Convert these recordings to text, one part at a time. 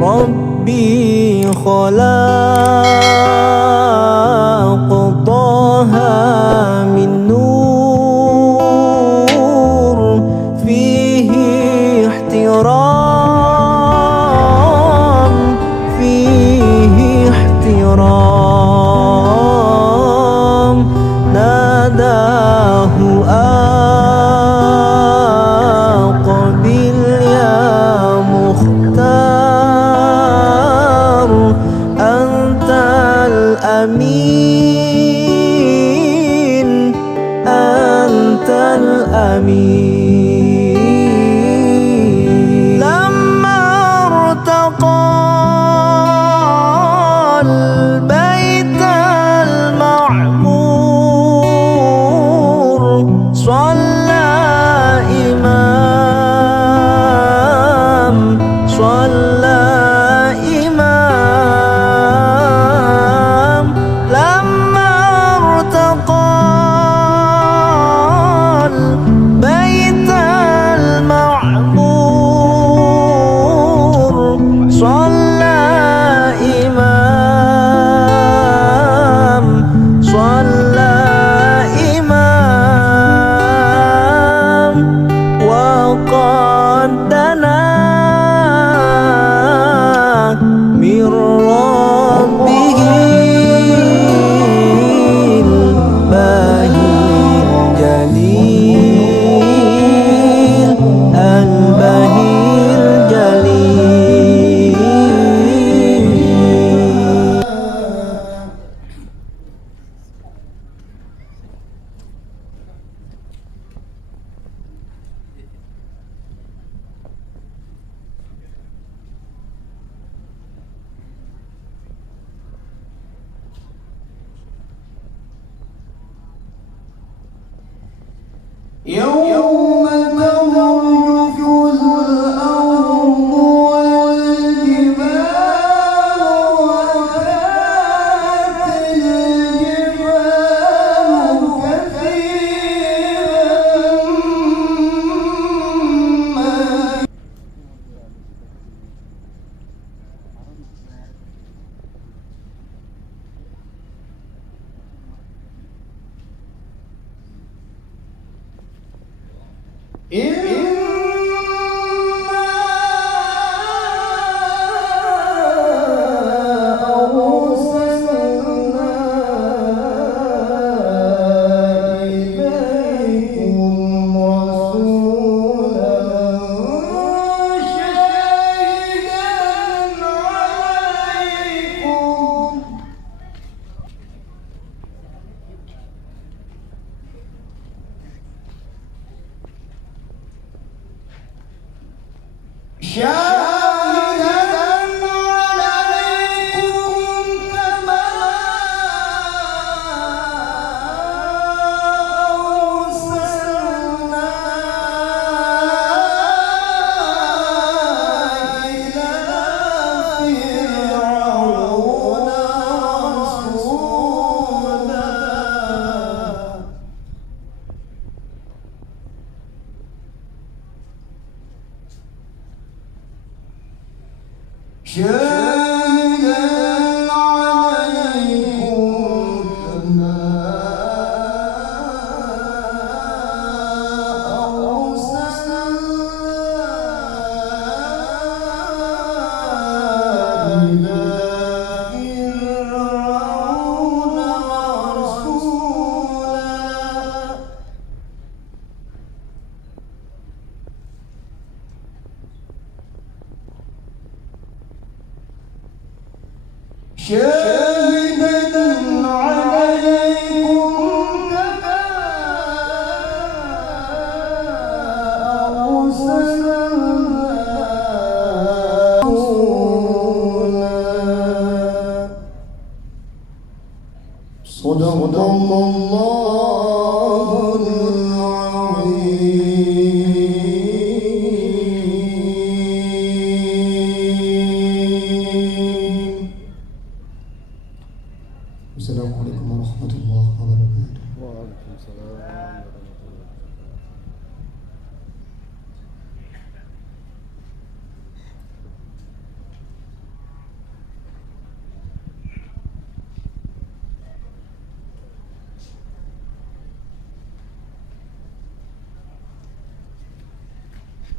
ربي خلق طه من نور فيه احترام فيه احترام ناداه أقبل يا مختار أنت الأمين أنت الأمين لما ارتقى البيت المعمور صلى إمام صلى إمام لما ارتقى البيت المعمور صلى إمام صلى إمام وقد دنا من ربه الباهي الجليل الباهي الجليل يوم ترجف الأرض والجبال وكانت الجبال كثيرا شاهدا عليكم كما أرسلنا إلى فرعون رسولا شاهدا عليكم كما أرسلنا إلى فرعون رسولا شاهدا عليكم كما أرسلنا رسولا صدق الله العظيم. Assalamualaikum warahmatullahi wabarakatuh. Waalaikumsalam.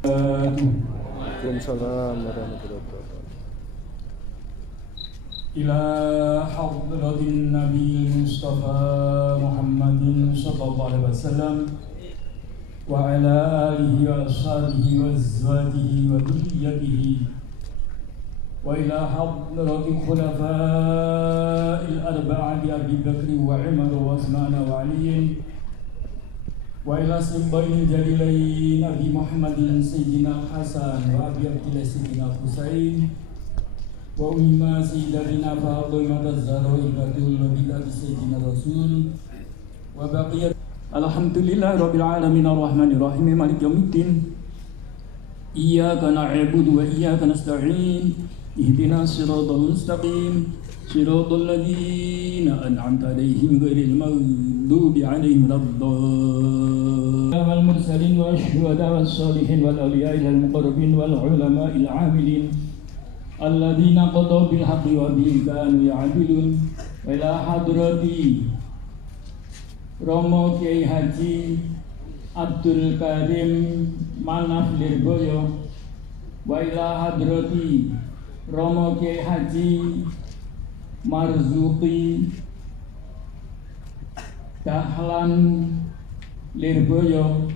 Waalaikumsalam warahmatullahi wabarakatuh. إلى حضرة النبي المصطفى محمد صلى الله عليه وسلم وعلى آله وأصحابه وأزواجه وذريته وإلى حضرة الخلفاء الأربعة أبي بكر وعمر وعثمان وعلي وإلى صنبين الجليلين أبي محمد سيدنا الحسن وأبي عبد الله سيدنا الحسين وأمهات سيدنا فاطمة الزهراء البتول وبنت سيدنا الرسول وبقية الحمد لله رب العالمين الرحمن الرحيم مالك يوم الدين إياك نعبد وإياك نستعين اهدنا الصراط المستقيم صراط الذين أنعمت عليهم غير المغضوب عليهم ولا الضالين والمرسلين والشهداء والصالحين والأولياء المقربين والعلماء العاملين الذين قضوا بالحق وبه كانوا يعدلون وإلى حضرة Romo Kiai Haji Abdul Karim Manaf Lirboyo wa ila hadrati Romo Kiai Haji Marzuki Dahlan Lirboyo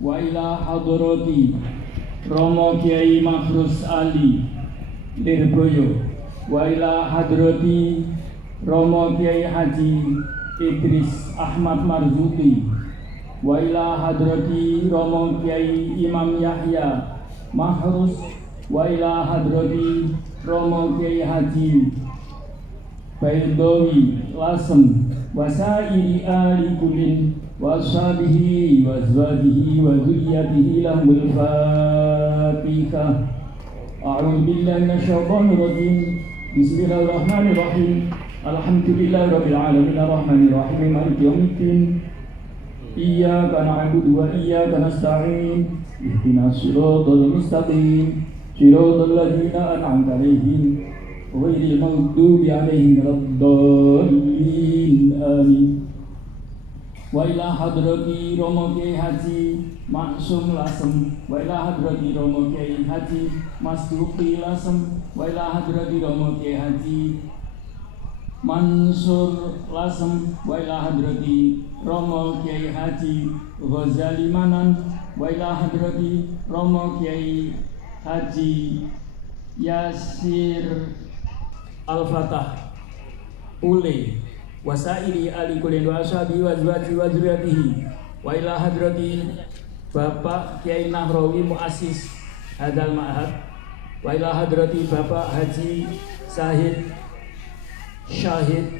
wa ila hadrati Romo Kiai Mahrus Ali Lirboyo wa ila hadrati Romo Kiai Haji Idris Ahmad Marzuki wa ila hadrati Romo Kiai Imam Yahya Mahrus wa ila hadrati Romo Kiai Haji Baidowi Lasem wa sairi ali kulin wa ashabihi wa azwajihi wa dzurriyyatihi lahumul fatihah. A'udzu billahi minasyaitonir rajim. Bismillahirrahmanirrahim. Alhamdulillahirabbil alamin arrahmanir rahim maliki yaumiddin. Iyyaka na'budu wa iyyaka nasta'in. Ihdinas siratal mustaqim. Siratal ladzina an'amta 'alaihim ghairil maghdubi 'alaihim waladdallin. Amin. Wa ila hadrati Romo Kiai Haji Maksum Lasem wa ila hadrati Romo Kiai Haji Masduki Lasem wa ila hadrati Romo Kiai Haji Mansur Lasem wa ila hadrati Romo Kiai Haji Ghazali Manan wa ila hadrati Romo Kiai Haji Yasir Al-Fatah Ule wasairi ali kulin wa ashabi wa azwaji wa dzurriyyatihi wa ila hadrati Bapak Kiai Nahrawi Muassis Hadal Ma'had wa ila hadrati Bapak Haji Syahid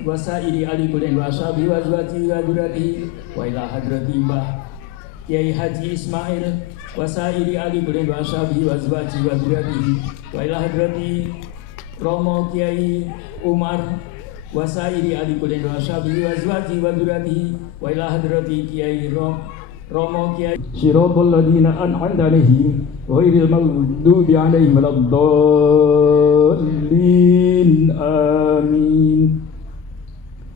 wasairi ali kulin wa ashabi wa azwaji wa dzurriyyatihi wa ila hadrati Mbah Kiai Haji Ismail wasairi ali kulin wa ashabi wa azwaji wa dzurriyyatihi wa ila hadrati Romo Kiai Umar wasairi ali kulin wa ashabi wa azwaji wa dzurriyyatihi wa ila hadrati Kiai Romo Kiai Siratal ladzina an'amta 'alaihim ghairil maghdubi 'alaihim waladdallin. Amin.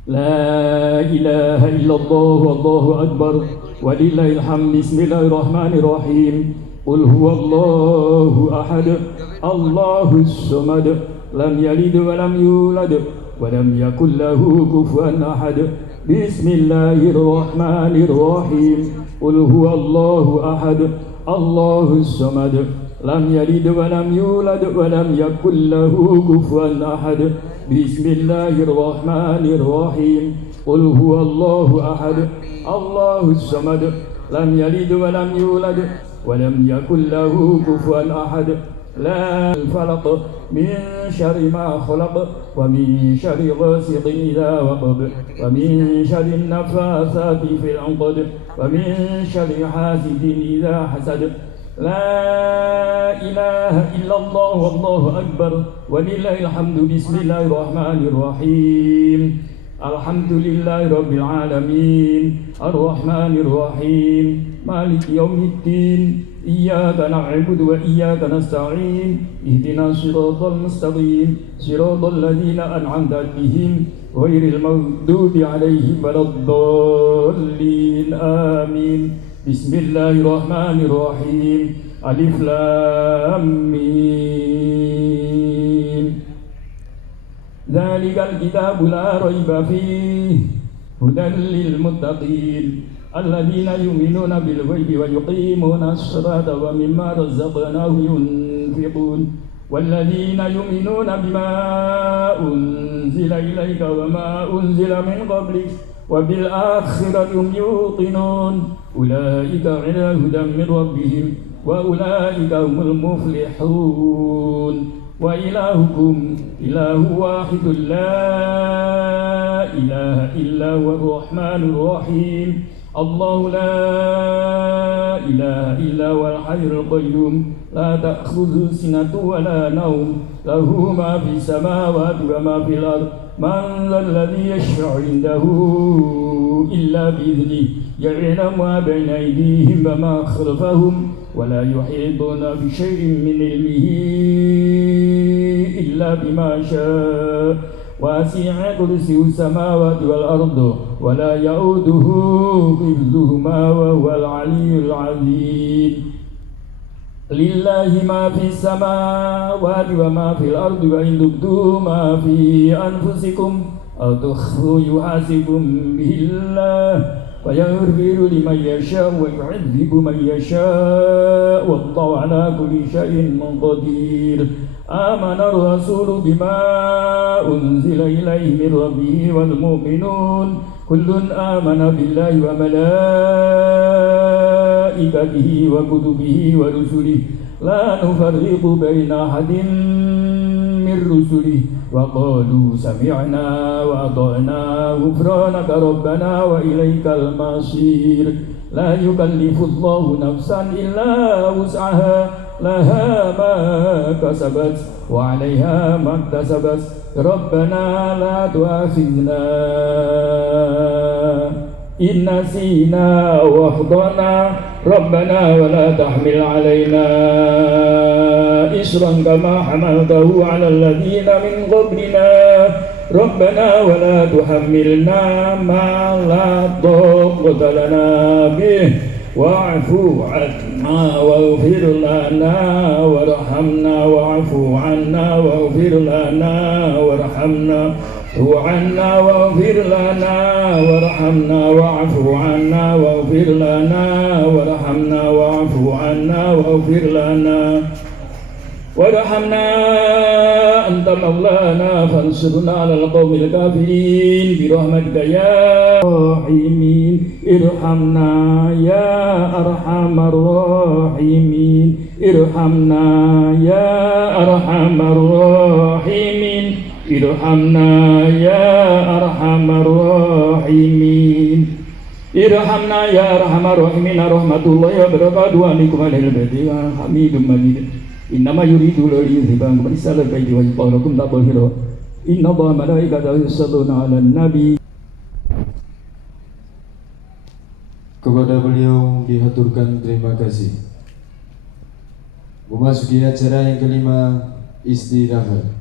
La ilaha illallah wallahu akbar walillahil hamd. Bismillahirrahmanirrahim. Qul huwallahu ahad Allahus samad lam yalid wa lam yulad wa lam yakul lahu kufuwan ahad. Bismillahirrahmanirrahim. Qul huwallahu ahad Allahus samad lam yalid wa lam yulad wa lam yakul lahu kufuwan ahad. Bismillahirrahmanirrahim. Qul huwallahu ahad Allahus samad lam yalid wa lam yulad wa lam yakul lahu kufuwan ahad. La falaq min syarri ma khalaq wa min syarri ghasiqin idza waqab wa min syarri nafathati fil 'uqad wa min syarri hasidin idza hasad. La ilaha illallah wallahu akbar walillahil hamdu. Bismillahirrahmanirrahim. Alhamdulillahirabbil alamin arrahmanir rahim maliki yaumiddin. Iyyaka na'budu wa iyyaka nasta'in. Ihdinas siratal mustaqim. Siratal ladzina an'amta 'alaihim ghairil maghdubi 'alaihim waladdallin. Amin. Bismillahirrahmanirrahim. Alif Lam Mim. Dzalikal kitabu la raiba fihi hudan lil muttaqin alladzina yu'minuna bil ghaibi wa yuqimuna as-salata wa mimma razaqnahum yunfiqun والذين يؤمنون بما أنزل إليك وما أنزل من قبلك وبالآخرة هم يوقنون أولئك على هدى من ربهم وأولئك هم المفلحون وإلهكم إله واحد لا إله إلا هو الرحمن الرحيم الله لا إله إلا هو الحي القيوم لا تأخذه سنة ولا نوم له ما في السماوات وما في الأرض من ذا الذي يشفع عنده إلا بإذنه يعلم ما بين أيديهم وما خلفهم ولا يحيطون بشيء من علمه إلا بما شاء واسع كرسيه السماوات والأرض ولا يؤوده حفظهما وهو العلي العظيم لله ما في السماوات وما في الأرض وإن تبدوا ما في أنفسكم أو تخفوا يحاسبكم به الله ويغفر لمن يشاء ويعذب من يشاء والله على كل شيء قدير آمن الرسول بما أنزل إليه من ربه والمؤمنون كل آمن بالله وملائكته وكتبه ورسله لا نفرق بين أحد من رسله وقالوا سمعنا وأطعنا غفرانك ربنا وإليك المصير لا يكلف الله نفسا إلا وسعها لها ما كسبت وعليها ما اكتسبت ربنا لا تؤاخذنا إن نسينا وأخطأنا ربنا ولا تحمل علينا إصرا كما حملته على الذين من قبلنا ربنا ولا تحملنا ما لا طاقة لنا به واعف عنا واغفر لنا وارحمنا واعف عنا واغفر لنا وارحمنا عنا واغفر لنا وارحمنا واعف عنا واغفر لنا وارحمنا واعف عنا واغفر لنا وارحمنا أنت مولانا فانصرنا على القوم الكافرين برحمتك يا راحمين ارحمنا يا أرحم الراحمين ارحمنا يا أرحم الراحمين ارحمنا يا أرحم الراحمين ارحمنا يا أرحم الراحمين رحمة الله وبركاته عليكم أهل البيت حميد مجيد إنما يريد الله ليذهبكم رسالة البيت ويطهركم تطهيرا إن الله وملائكته يصلون على النبي. Kepada beliau dihaturkan terima kasih. Memasuki acara yang kelima, istirahat.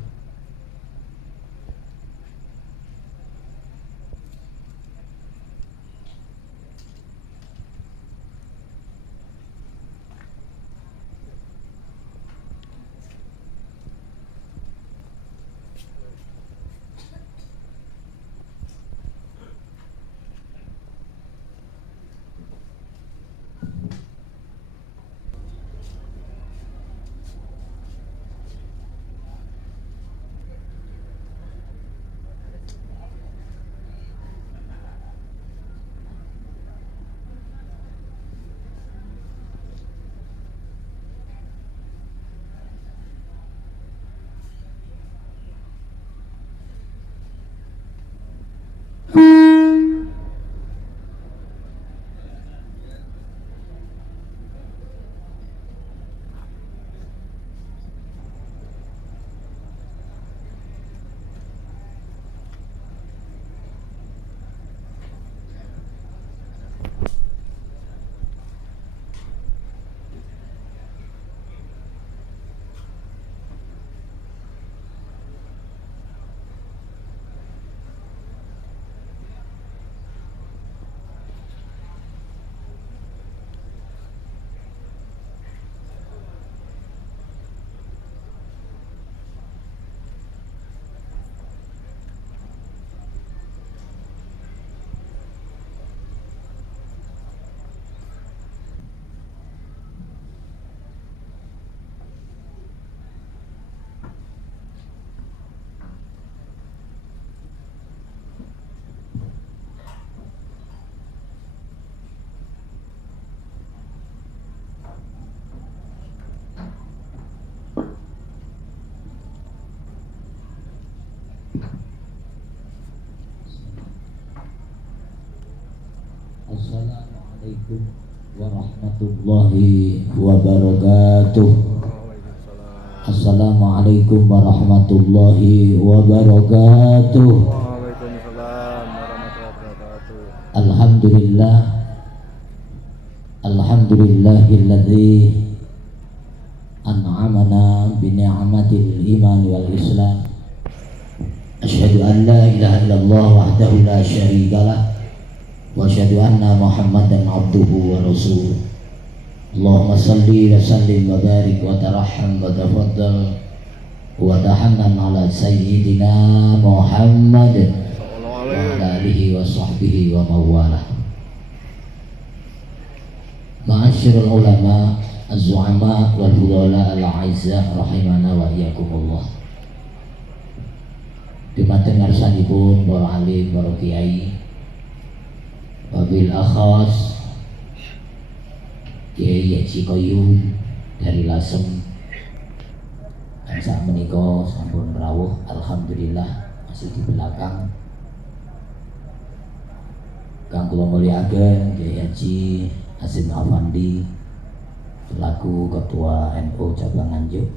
warahmatullahi wabarakatuh. Assalamualaikum warahmatullahi wabarakatuh. Waalaikumsalam warahmatullahi wabarakatuh. Alhamdulillah, alhamdulillahilladzi an'amana bi ni'matil iman wal islam. Asyhadu an la ilaha illallah wahdahu la syarikalah wa asyhadu anna Muhammadan abduhu wa rasuluh. Allahumma salli wa sallim wa barik wa tarahham wa tafaddal wa tahannan ala sayyidina Muhammad wa ala alihi wa sahbihi wa mawalah. Ma'asyiral ulama az-zu'ama wal fudala al-a'izzah rahimana wa iyyakumullah. Dumateng ngarsanipun para alim, para kiai, wabil akhas Kiai Haji Qayyum dari Lasem dan saat menikah sampun rawuh, alhamdulillah masih di belakang. Kang kula mulyakaken Kiai Haji Hasyim Afandi selaku Ketua NU Cabang Nganjuk.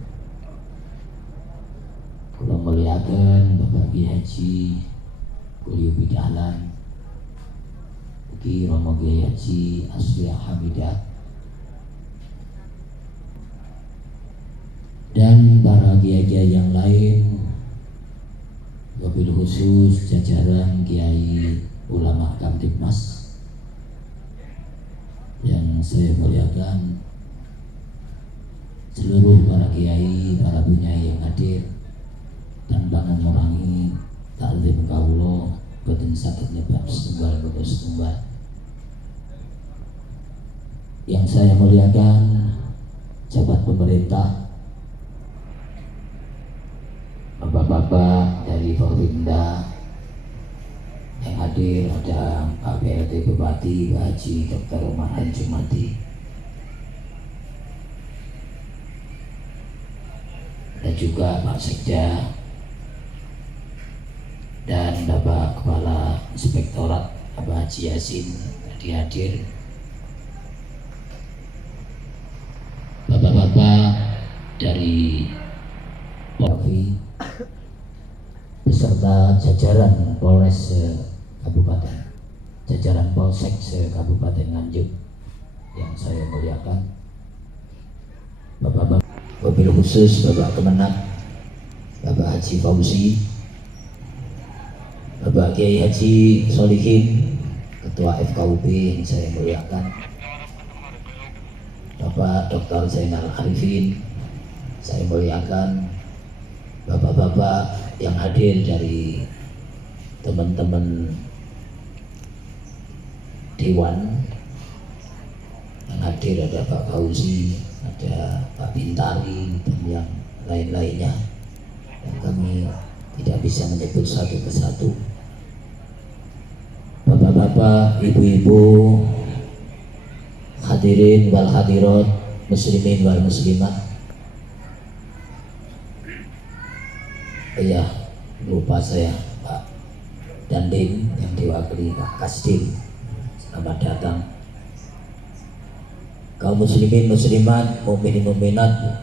Kula mulyakaken Bapak Kiai Haji Kuliu Bidahlan, Ki Romo Kiai Haji Asliah Hamidah, dan para kiai-kiai yang lain, wabil khusus jajaran kiai ulama Kamtibmas yang saya muliakan, seluruh para kiai, para bunyai yang hadir, tanpa mengurangi takzim kawula boten saged nyebab setunggal boten setunggal. Yang saya muliakan jabat pemerintah, bapak-bapak dari Forwinda yang hadir, ada Pak PLT Bupati Pak Haji Dr. Marhan Jumati, dan juga Pak Sekda dan Bapak Kepala Inspektorat Bapak Haji Yasin tadi hadir, bapak-bapak dari Polri beserta jajaran Polres Kabupaten, jajaran Polsek Kabupaten Nganjuk yang saya muliakan, bapak-bapak, wabil khusus Bapak Kemenag Bapak Haji Fauzi, Bapak Kiai Haji Solihin Ketua FKUP yang saya muliakan, Bapak Dr. Zainal Arifin saya muliakan, bapak-bapak yang hadir dari teman-teman Dewan yang hadir, ada Pak Fauzi, ada Pak Bintari, dan yang lain-lainnya yang kami tidak bisa menyebut satu persatu. Bapak-bapak, ibu-ibu, hadirin wal hadirat, muslimin wal muslimat. Iya, lupa saya Pak Dandim yang diwakili Pak Kasdim, selamat datang. Kaum muslimin muslimat, mukminin mukminat,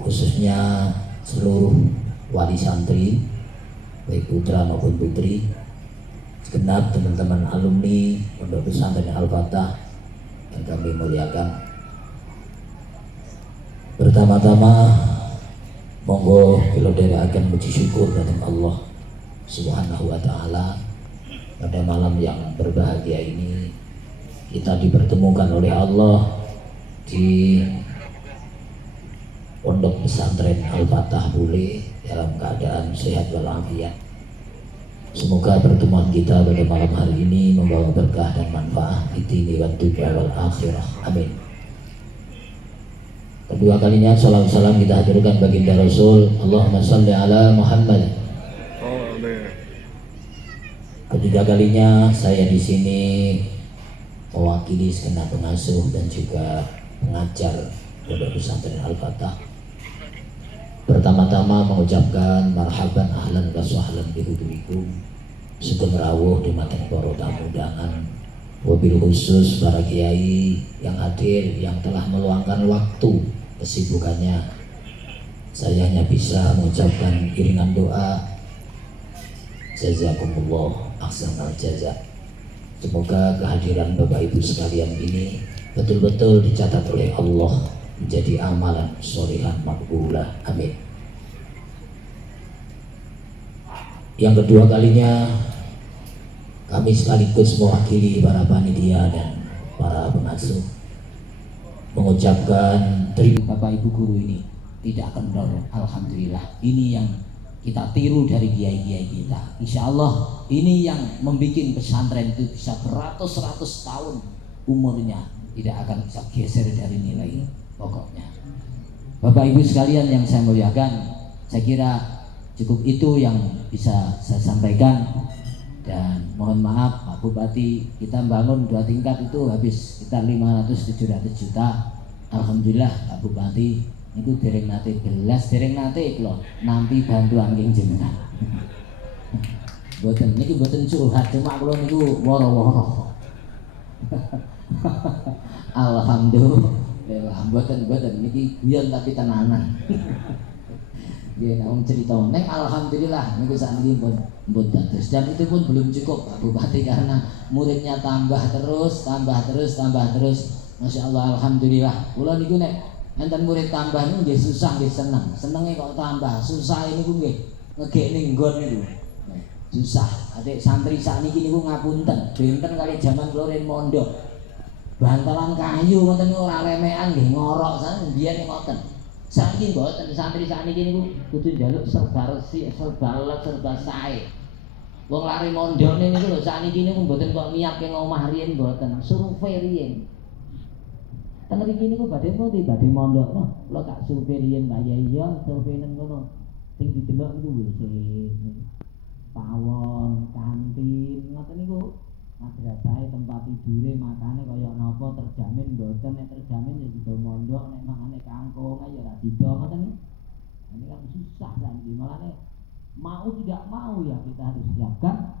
khususnya seluruh wali santri baik putra maupun putri, segenap teman-teman alumni Pondok Pesantren Al-Fatah yang kami muliakan. Pertama-tama monggo kula dherekaken puji syukur dhateng Allah Subhanahu wa taala. Pada malam yang berbahagia ini kita dipertemukan oleh Allah di Pondok Pesantren Al-Fatah Bule dalam keadaan sehat walafiat. Semoga pertemuan kita pada malam hari ini membawa berkah dan manfaat di dunia wal akhirah. Amin. Kedua kalinya salam salam kita haturkan baginda Rasul, Allahumma shalli ala Muhammad. Ketiga kalinya saya di sini mewakili segenap pengasuh dan juga pengajar Pondok Pesantren Al-Fatah. Pertama-tama mengucapkan marhaban ahlan wa sahlan bihudurikum, sugeng rawuh dumateng para tamu undangan wabil khusus para kiai yang hadir, yang telah meluangkan waktu kesibukannya. Saya hanya bisa mengucapkan iringan doa, jazakumullah ahsanal jaza. Semoga kehadiran Bapak Ibu sekalian ini betul-betul dicatat oleh Allah menjadi amalan sholihan makbulah. Amin. Yang kedua kalinya kami sekaligus mewakili para panitia dan para pengasuh mengucapkan terima Bapak Ibu guru ini tidak kendor. Alhamdulillah, ini yang kita tiru dari kiai-kiai kita. Insya Allah ini yang membuat pesantren itu bisa beratus-ratus tahun umurnya, tidak akan bisa geser dari nilai pokoknya. Bapak Ibu sekalian yang saya muliakan, saya kira cukup itu yang bisa saya sampaikan. Dan mohon maaf Pak Bupati, kita bangun 2 tingkat itu habis sekitar 500-700 juta. Alhamdulillah Pak Bupati itu dereng nate belas, dereng nate loh nampi bantuan king jenengan. Mboten niki mboten curhat, cuma kula niku woro-woro. Alhamdulillah mboten niki guyon tapi tenanan. Nggih nek cerita nek alhamdulillah niku sakniki pun dados, dan itu pun belum cukup Pak Bupati karena muridnya tambah terus. Masya Allah, alhamdulillah. Kula niku nek enten murid tambah niku nggih susah nggih seneng. Senenge kok tambah, susah niku nggih ngegekne nggon niku. Susah. Adik santri sakniki niku ngapunten, benten kali jaman kula rin mondok. Bantalan kayu ngoten niku ora lemekan nggih ngorok sak biyen ngoten. Saiki mboten, santri sakniki niku kudu njaluk serba resik, serba let, serba sae. Wong lari mondone niku lho sakniki niku mboten kok nyiapke ngomah riyen mboten, survei riyen. Teng mriki niku badhe pundi badhe mondok no. Kula gak survei riyen Mbak ya iya, survei nang ngono. Sing didelok niku WC, pawon, kantin, ngoten niku. Madrasah tempat tidure makane kaya napa terjamin mboten, nek terjamin ya dido mondok, nek mangane kangkung ya ora dido ngoten. Ini kan susah kan iki, malane mau tidak mau ya kita harus siapkan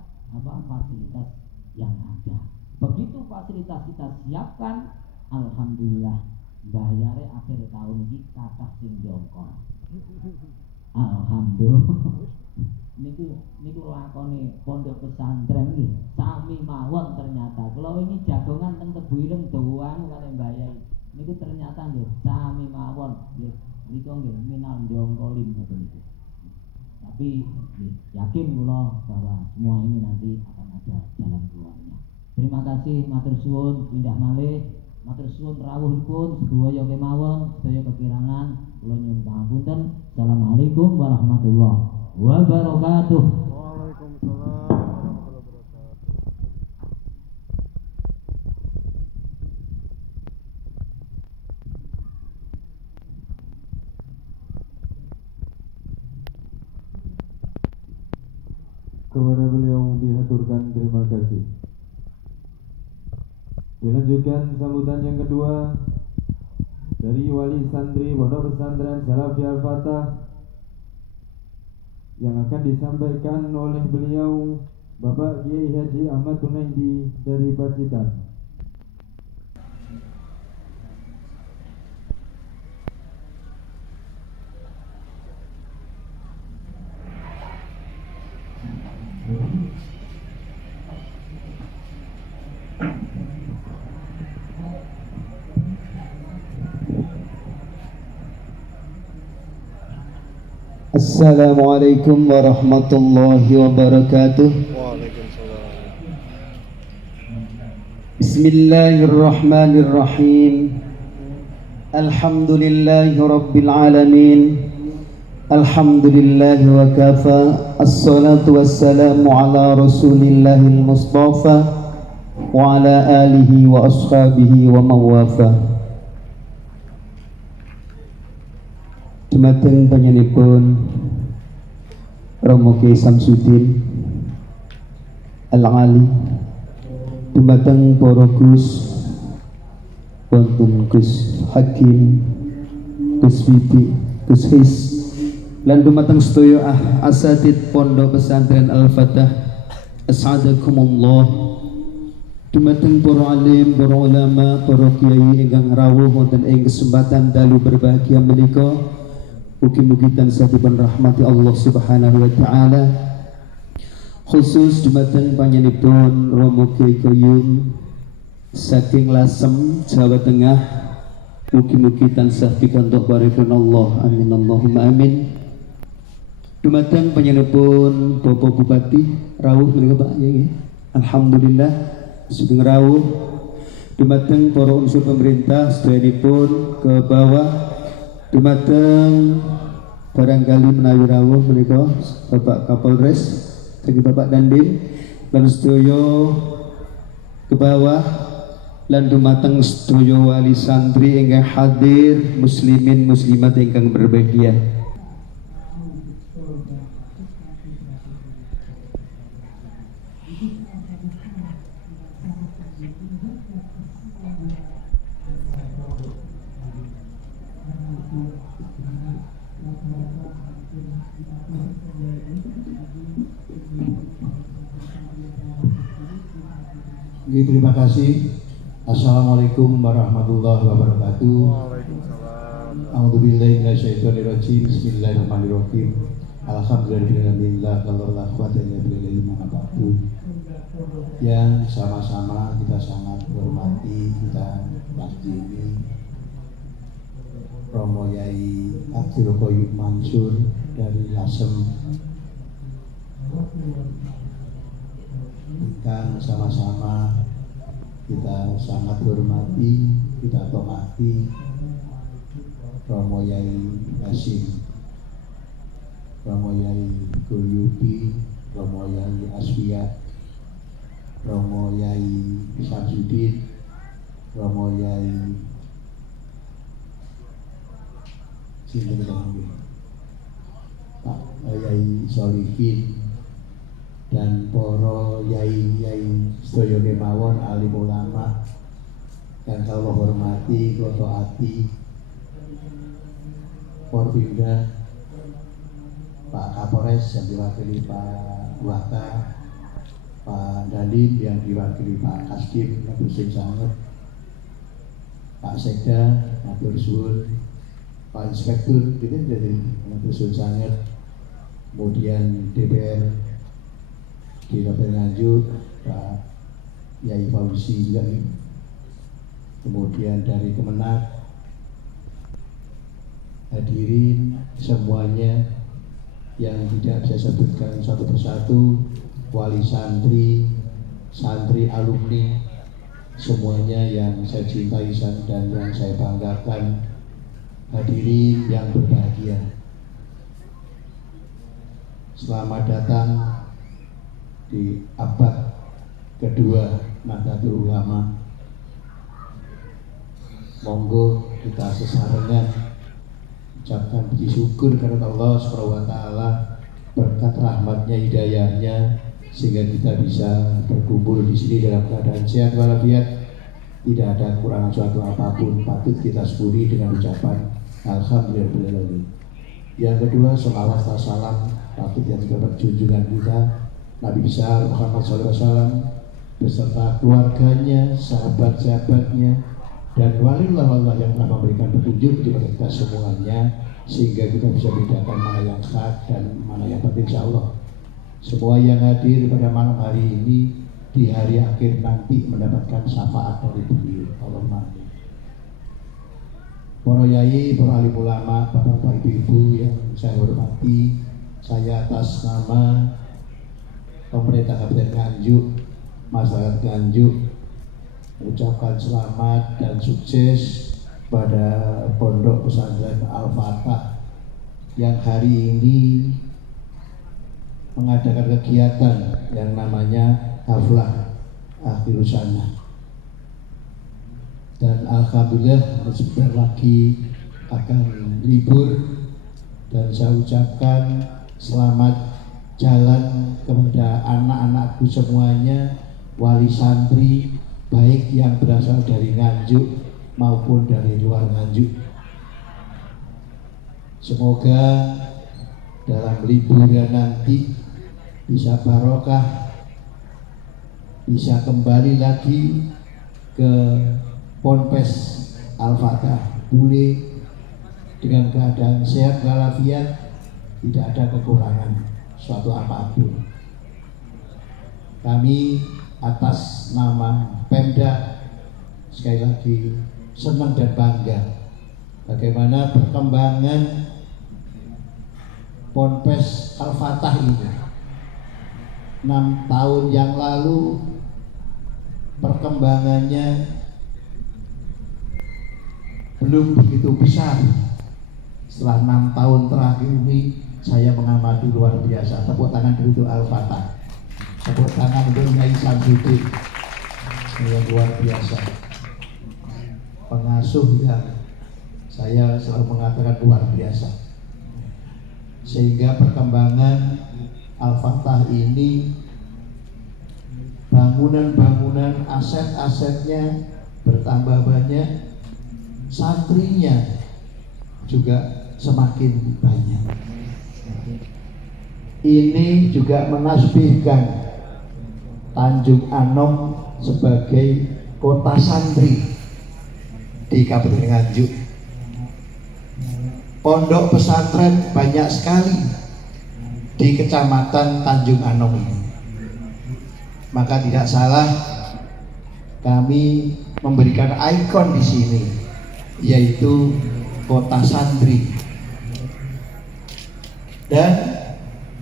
fasilitas yang ada. Begitu fasilitas kita siapkan, alhamdulillah bayare akhir tahun iki kathah sing jongkol. Alhamdulillah. Niku lakone pondok pesantren nggih sami mawon ternyata. Kula ini jagongan teng Tebu Ireng doang kali Mbak Yai. Niku ternyata nggih sami mawon nggih. Niku nggih minal jongkolin ngoten niku. Tapi yakin kula bahwa semua ini nanti akan ada jalan keluarnya. Terima kasih, matur suwun pindah malih. Matur suwun rawuhipun sedaya kemawon, sedaya kekirangan kula nyuwun pangapunten. Assalamualaikum warahmatullahi wabarakatuh. Waalaikumsalam warahmatullahi wabarakatuh. Kepada beliau dihaturkan terima kasih. Dilanjutkan sambutan yang kedua dari Wali Santri Pondok Pesantren Salafi Al-Fatah yang akan disampaikan oleh beliau Bapak Kiai Haji Ahmad Tunaidi dari Pacitan. Assalamualaikum warahmatullahi wabarakatuh. Waalaikumsalam. Bismillahirrahmanirrahim. Alhamdulillahi rabbil alamin. Alhamdulillahi wa kafa. Assalatu wassalamu ala rasulillahil mustafa wa ala alihi wa ashabihi wa mawafa. Dumateng panjenenganipun Romo Kiai Samsudin Al-Ali, dumateng para Gus wonten Gus Hakim, Gus Widi, Gus His, lan dumateng sedaya asatid Pondok Pesantren Al-Fatah, as'adakumullah. Dumateng para alim, para ulama, para kiai ingkang rawuh wonten ing kesempatan dalu berbahagia menika, mugi-mugi tansah dipun rahmati Allah Subhanahu wa taala. Khusus dumateng panjenenganipun Romo Kiai Koyum saking Lasem, Jawa Tengah, mugi-mugi tansah pikantuk barakun Allah. Amin Allahumma amin. Dumateng panjenenganipun Bapak Bupati rawuh menika Pak nggih. Alhamdulillah sugeng rawuh. Dumateng para unsur pemerintah sedayanipun ke bawah. Dumateng barangkali menawi rawuh menika Bapak Kapolres, bagi Bapak Dandim lan sedaya ke bawah, lan dumateng sedaya wali santri ingkang hadir, muslimin muslimat ingkang berbahagia. Terima kasih. Assalamualaikum warahmatullahi wabarakatuh. Waalaikumsalam. A'udzubillahi minasyaitonirrajim. Bismillahirrahmanirrahim. Alhamdulillahirabbil alamin. Yang sama-sama kita sangat hormati, kita yakini Romo Yai Abdul Qoyum Mansur dari Lasem, kan sama-sama kita sangat hormati, kita taati Romo Yai Hasim, Romo Yai Guyubi, Romo Yai Aswiyat, Romo Yai Samsudin, Romo Yai Pak Yai Solihin, dan para yai-yai sedaya kemawon, alim ulama yang kula hormati, kula taati, Porpimda, Pak Kapolres yang diwakili Pak Waka, Pak Dalim yang diwakili Pak Kasdim, Matur Suwun sanget, Pak Sekda, Matur Suwun, Pak Inspektur, gitu jadi Matur Suwun sanget, kemudian DPR di Kabupaten Nganjuk, Pak Yai Fauzi juga, kemudian dari Kemenak, hadirin semuanya yang tidak saya sebutkan satu persatu, wali santri, santri alumni, semuanya yang saya cintai dan yang saya banggakan, hadirin yang berbahagia. Selamat datang di abad kedua Nahdlatul Ulama. Monggo kita sesarengan ucapkan puji syukur kepada Allah Subhanahu wa taala, berkat rahmatnya, hidayahnya, sehingga kita bisa berkumpul di sini dalam keadaan sehat walafiat, tidak ada kekurangan suatu apapun. Patut kita syukuri dengan ucapan alhamdulillah. Yang kedua, sholawat dan salam patut yang terdapat junjungan kita Nabi besar Muhammad SAW beserta keluarganya, sahabat-sahabatnya, dan waliullah yang telah memberikan petunjuk kepada kita semuanya, sehingga kita bisa bedakan mana yang hak dan mana yang batin, insya Allah. Semua yang hadir pada malam hari ini di hari akhir nanti mendapatkan syafaat dari beliau. Allahumma amin. Para yai, para alim ulama, bapak-bapak, ibu-ibu yang saya hormati, saya atas nama pemerintah Kabupaten Nganjuk, masyarakat Nganjuk, ucapkan selamat dan sukses pada Pondok Pesantren Al-Fatah yang hari ini mengadakan kegiatan yang namanya Haflah Akhirus Sana. Dan alhamdulillah sebentar lagi akan libur, dan saya ucapkan selamat jalan kepada anak-anakku semuanya, wali santri, baik yang berasal dari Nganjuk maupun dari luar Nganjuk. Semoga dalam liburan nanti bisa barokah, bisa kembali lagi ke Ponpes Al-Fatah Bule dengan keadaan sehat walafiat, tidak ada kekurangan suatu apapun. Kami atas nama Pemda sekali lagi senang dan bangga bagaimana perkembangan Ponpes Al-Fatah ini. 6 tahun yang lalu perkembangannya belum begitu besar. Setelah 6 tahun terakhir ini saya mengamati luar biasa. Tepuk tangan dulu untuk Al-Fatah. Tepuk tangan untuk Nyai Samsudin yang luar biasa. Pengasuh yang saya selalu mengatakan luar biasa. Sehingga perkembangan Al-Fatah ini, bangunan-bangunan, aset-asetnya bertambah banyak, santrinya juga semakin banyak. Ini juga menasbihkan Tanjung Anom sebagai kota santri di Kabupaten Nganjuk. Pondok pesantren banyak sekali di Kecamatan Tanjung Anom ini. Maka tidak salah kami memberikan ikon di sini, yaitu kota santri. Dan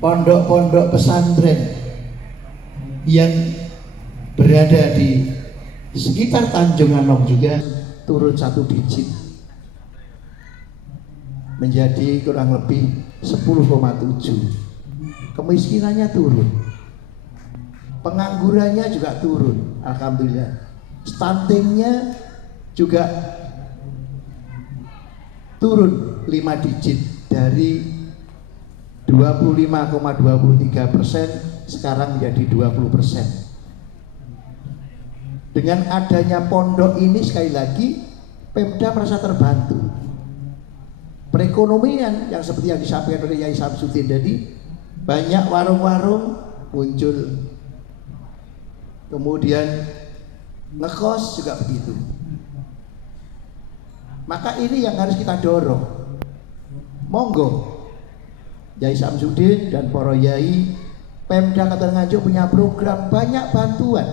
pondok-pondok pesantren yang berada di sekitar Tanjung Anom juga turun 1 digit menjadi kurang lebih 10,7. Kemiskinannya turun, penganggurannya juga turun, alhamdulillah. Stuntingnya juga turun 5 digit dari 25,23% sekarang menjadi 20%. Dengan adanya pondok ini sekali lagi Pemda merasa terbantu. Perekonomian yang seperti yang disampaikan oleh Yai Samsudin tadi, banyak warung-warung muncul, kemudian ngekos juga begitu. Maka ini yang harus kita dorong. Monggo Yai Samsudin dan para yai, Pemda Kabupaten Nganjuk punya program banyak bantuan.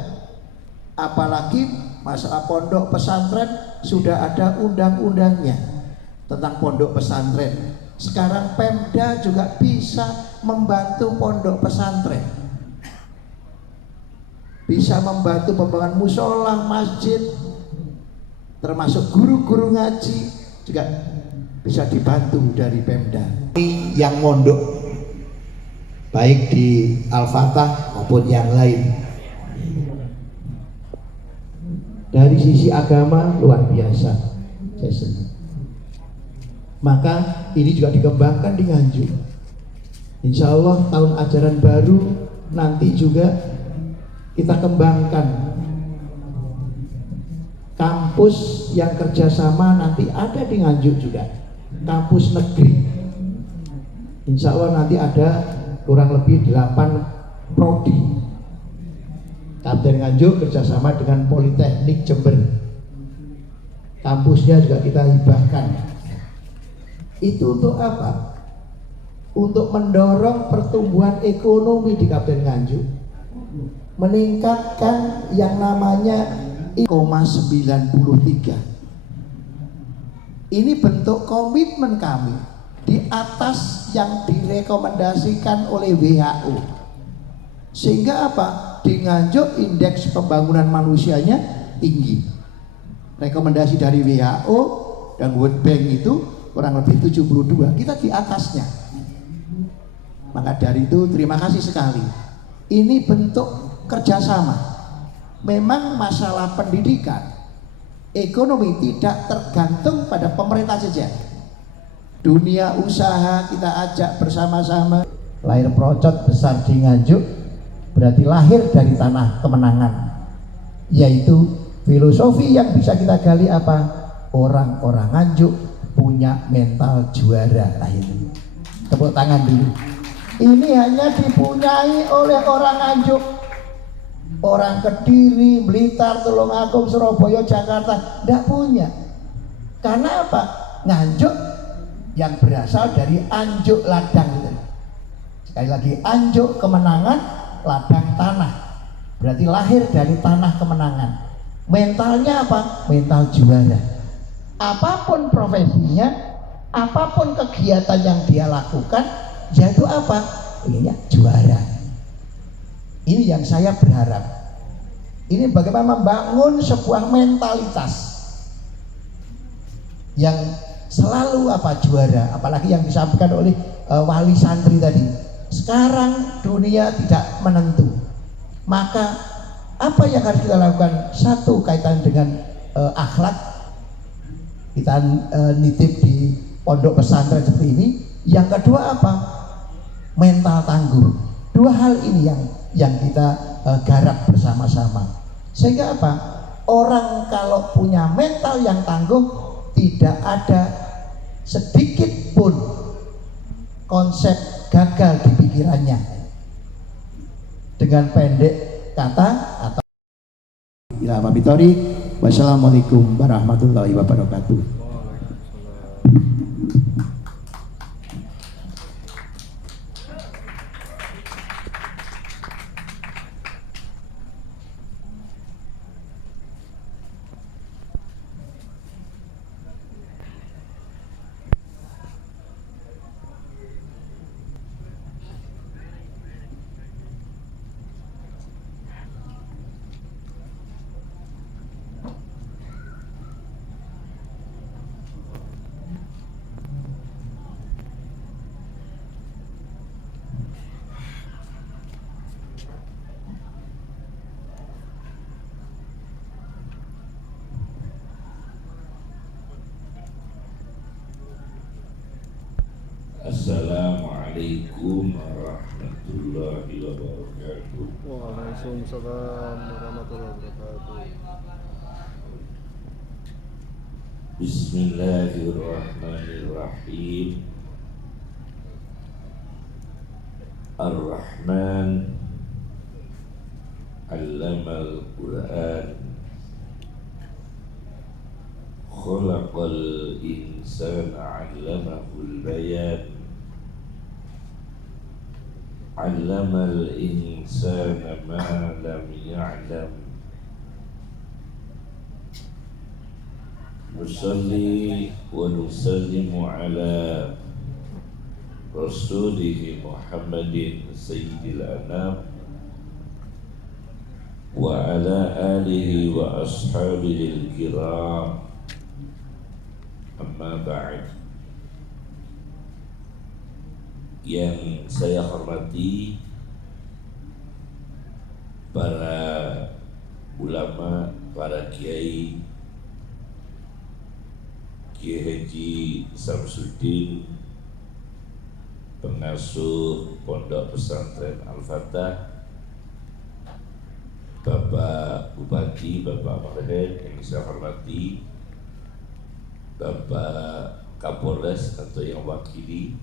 Apalagi masalah pondok pesantren sudah ada undang-undangnya tentang pondok pesantren. Sekarang Pemda juga bisa membantu pondok pesantren, bisa membantu pembangunan musola, masjid, termasuk guru-guru ngaji juga bisa dibantu dari Pemda. Yang mondok baik di Al-Fatah maupun yang lain, dari sisi agama luar biasa, saya senang. Maka ini juga dikembangkan di Nganjuk. Insya Allah tahun ajaran baru nanti juga kita kembangkan kampus yang kerjasama, nanti ada di Nganjuk juga, kampus negeri. Insya Allah nanti ada kurang lebih 8 prodi. Kabupaten Nganjuk kerjasama dengan Politeknik Jember, kampusnya juga kita hibahkan. Itu untuk apa? Untuk mendorong pertumbuhan ekonomi di Kabupaten Nganjuk, meningkatkan yang namanya 0,93. Ini bentuk komitmen kami di atas yang direkomendasikan oleh WHO. Sehingga apa? Di Nganjuk indeks pembangunan manusianya tinggi. Rekomendasi dari WHO dan World Bank itu kurang lebih 72, kita di atasnya. Maka dari itu terima kasih sekali. Ini bentuk kerjasama. Memang masalah pendidikan, ekonomi tidak tergantung pada pemerintah saja. Dunia usaha kita ajak bersama-sama. Lahir Procot besar di Nganjuk berarti lahir dari tanah kemenangan, yaitu filosofi yang bisa kita gali apa? Orang-orang Nganjuk punya mental juara. Nah ini tepuk tangan dulu. Ini hanya dipunyai oleh orang Nganjuk. Orang Kediri, Blitar, Tulungagung, Surabaya, Jakarta tidak punya. Karena apa? Nganjuk yang berasal dari anjuk ladang gitu. Sekali lagi, anjuk kemenangan, ladang tanah. Berarti lahir dari tanah kemenangan. Mentalnya apa? Mental juara. Apapun profesinya, apapun kegiatan yang dia lakukan, yaitu apa? Ini juara. Ini yang saya berharap. Ini bagaimana membangun sebuah mentalitas yang selalu apa? Juara. Apalagi yang disampaikan oleh wali santri tadi. Sekarang dunia tidak menentu. Maka apa yang harus kita lakukan? Satu, kaitan dengan akhlak. Kita nitip di pondok pesantren seperti ini. Yang kedua apa? Mental tangguh. Dua hal ini yang kita garap bersama-sama. Sehingga apa? Orang kalau punya mental yang tangguh, tidak ada sedikit pun konsep gagal di pikirannya. Dengan pendek kata atau Ila Mabitori. Wassalamualaikum warahmatullahi wabarakatuh. Assalamualaikum warahmatullahi wabarakatuh. Waalaikumsalam warahmatullahi wabarakatuh. Bismillahirrahmanirrahim. Ar-Rahman Allamal Quran Khalaqal insana 'allamahul bayan Allamal insana ma lam ya'lam. Nusalli wa nusallimu ala Rasulih Muhammadin Sayyidil Anam wa ala alihi wa ashabihil kiram. Amma ba'd. Yang saya hormati para ulama, para kiai, Kiai Haji Samsuddin, pengasuh Pondok Pesantren Al-Fatah, Bapak Bupati, Bapak Marhen yang saya hormati, Bapak Kapolres atau yang wakili,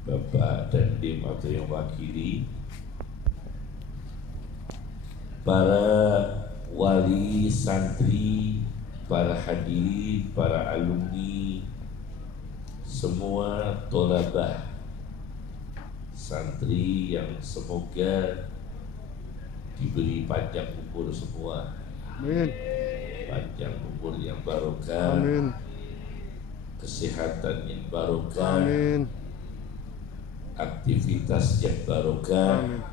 Bapak Dandim atau yang wakili, para wali santri, para hadirin, para alumni, semua tolabah santri yang semoga diberi panjang umur semua. Amin. Panjang umur yang barokah. Amin. Kesehatan yang barokah. Amin. Aktivitas yang barokah. Amin.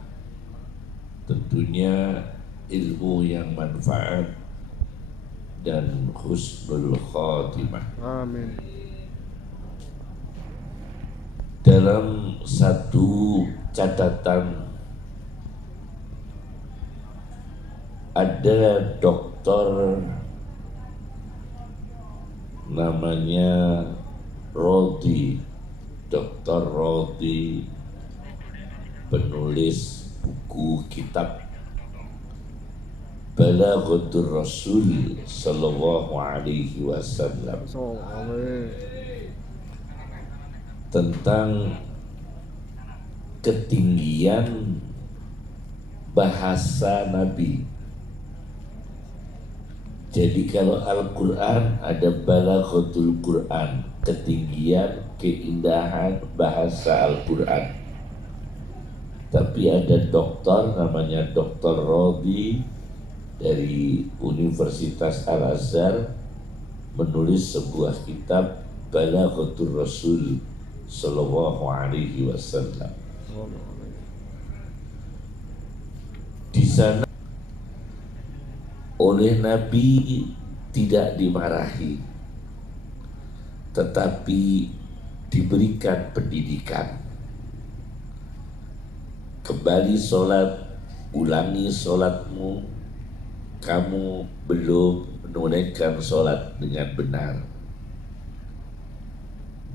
Tentunya ilmu yang manfaat dan husnul khatimah. Amin. Dalam satu catatan, ada dokter namanya Rodi, Dr. Rodi, penulis buku kitab Balaghatur Rasul sallallahu alaihi wasallam Amin. tentang ketinggian bahasa Nabi. Jadi kalau Al-Quran ada balaghatul Quran, ketinggian, keindahan bahasa Al-Quran. Tapi ada doktor namanya Dr. Rodi dari Universitas Al-Azhar menulis sebuah kitab Balaghatul Rasul Sallallahu Alaihi Wasallam. Di sana oleh Nabi tidak dimarahi, tetapi diberikan pendidikan. Kembali sholat, ulangi sholatmu, kamu belum menunaikan sholat dengan benar.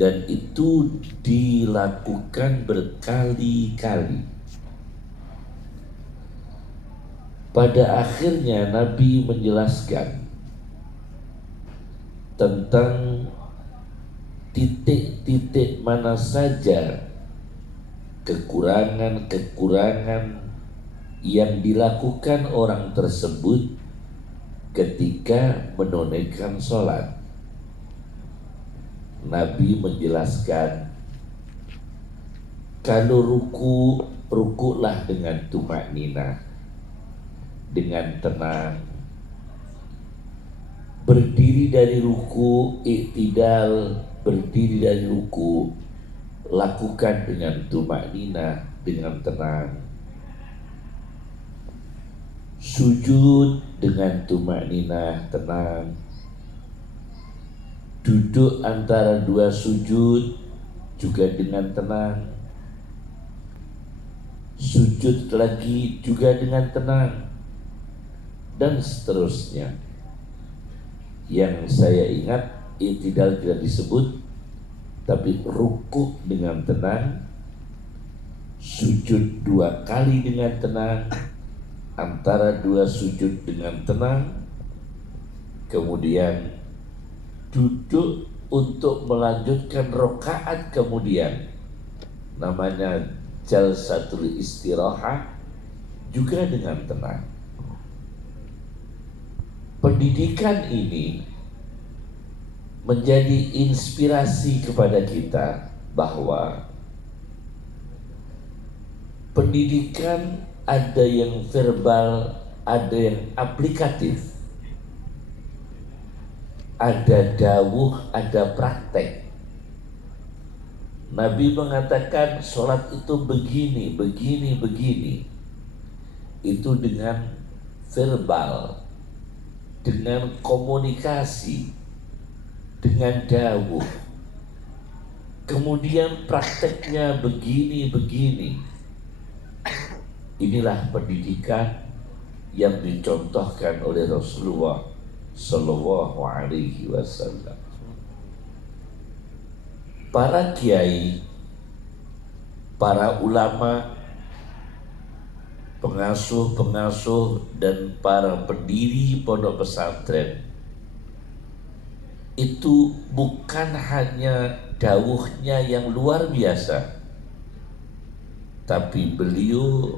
Dan itu dilakukan berkali-kali. Pada akhirnya Nabi menjelaskan tentang titik-titik mana saja kekurangan-kekurangan yang dilakukan orang tersebut ketika menunaikan sholat. Nabi menjelaskan, kalau rukulah dengan tumakninah, dengan tenang. Berdiri dari ruku, iktidal, berdiri dari ruku, lakukan dengan tumakninah, dengan tenang. Sujud dengan tumakninah, tenang. Duduk antara dua sujud juga dengan tenang. Sujud lagi juga dengan tenang. Dan seterusnya. Yang saya ingat, i'tidal tidak disebut, tapi rukuk dengan tenang, sujud 2 kali dengan tenang, antara 2 sujud dengan tenang, kemudian duduk untuk melanjutkan rakaat kemudian, namanya jalsatul istirahah, juga dengan tenang. Pendidikan ini menjadi inspirasi kepada kita bahwa pendidikan ada yang verbal, ada yang aplikatif, ada dawuh, ada praktek. Nabi mengatakan sholat itu begini, begini, begini. Itu dengan verbal, dengan komunikasi, dengan dawuh. Kemudian prakteknya begini-begini. Inilah pendidikan yang dicontohkan oleh Rasulullah Sallallahu Alaihi Wasallam. Para kiai, para ulama, pengasuh-pengasuh dan para pendiri pondok pesantren itu bukan hanya dawuhnya yang luar biasa, tapi beliau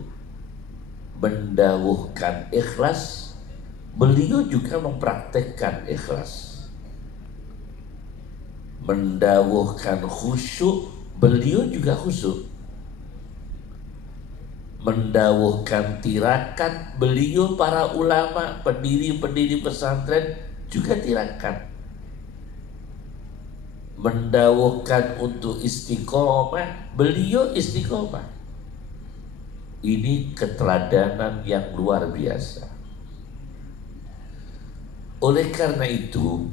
mendawuhkan ikhlas, beliau juga mempraktekkan ikhlas. Mendawuhkan khusyuk, beliau juga khusyuk. Mendawuhkan tirakat, beliau para ulama, pendiri-pendiri pesantren juga tirakat. Mendawuhkan untuk istiqomah, beliau istiqomah. Ini keteladanan yang luar biasa. Oleh karena itu,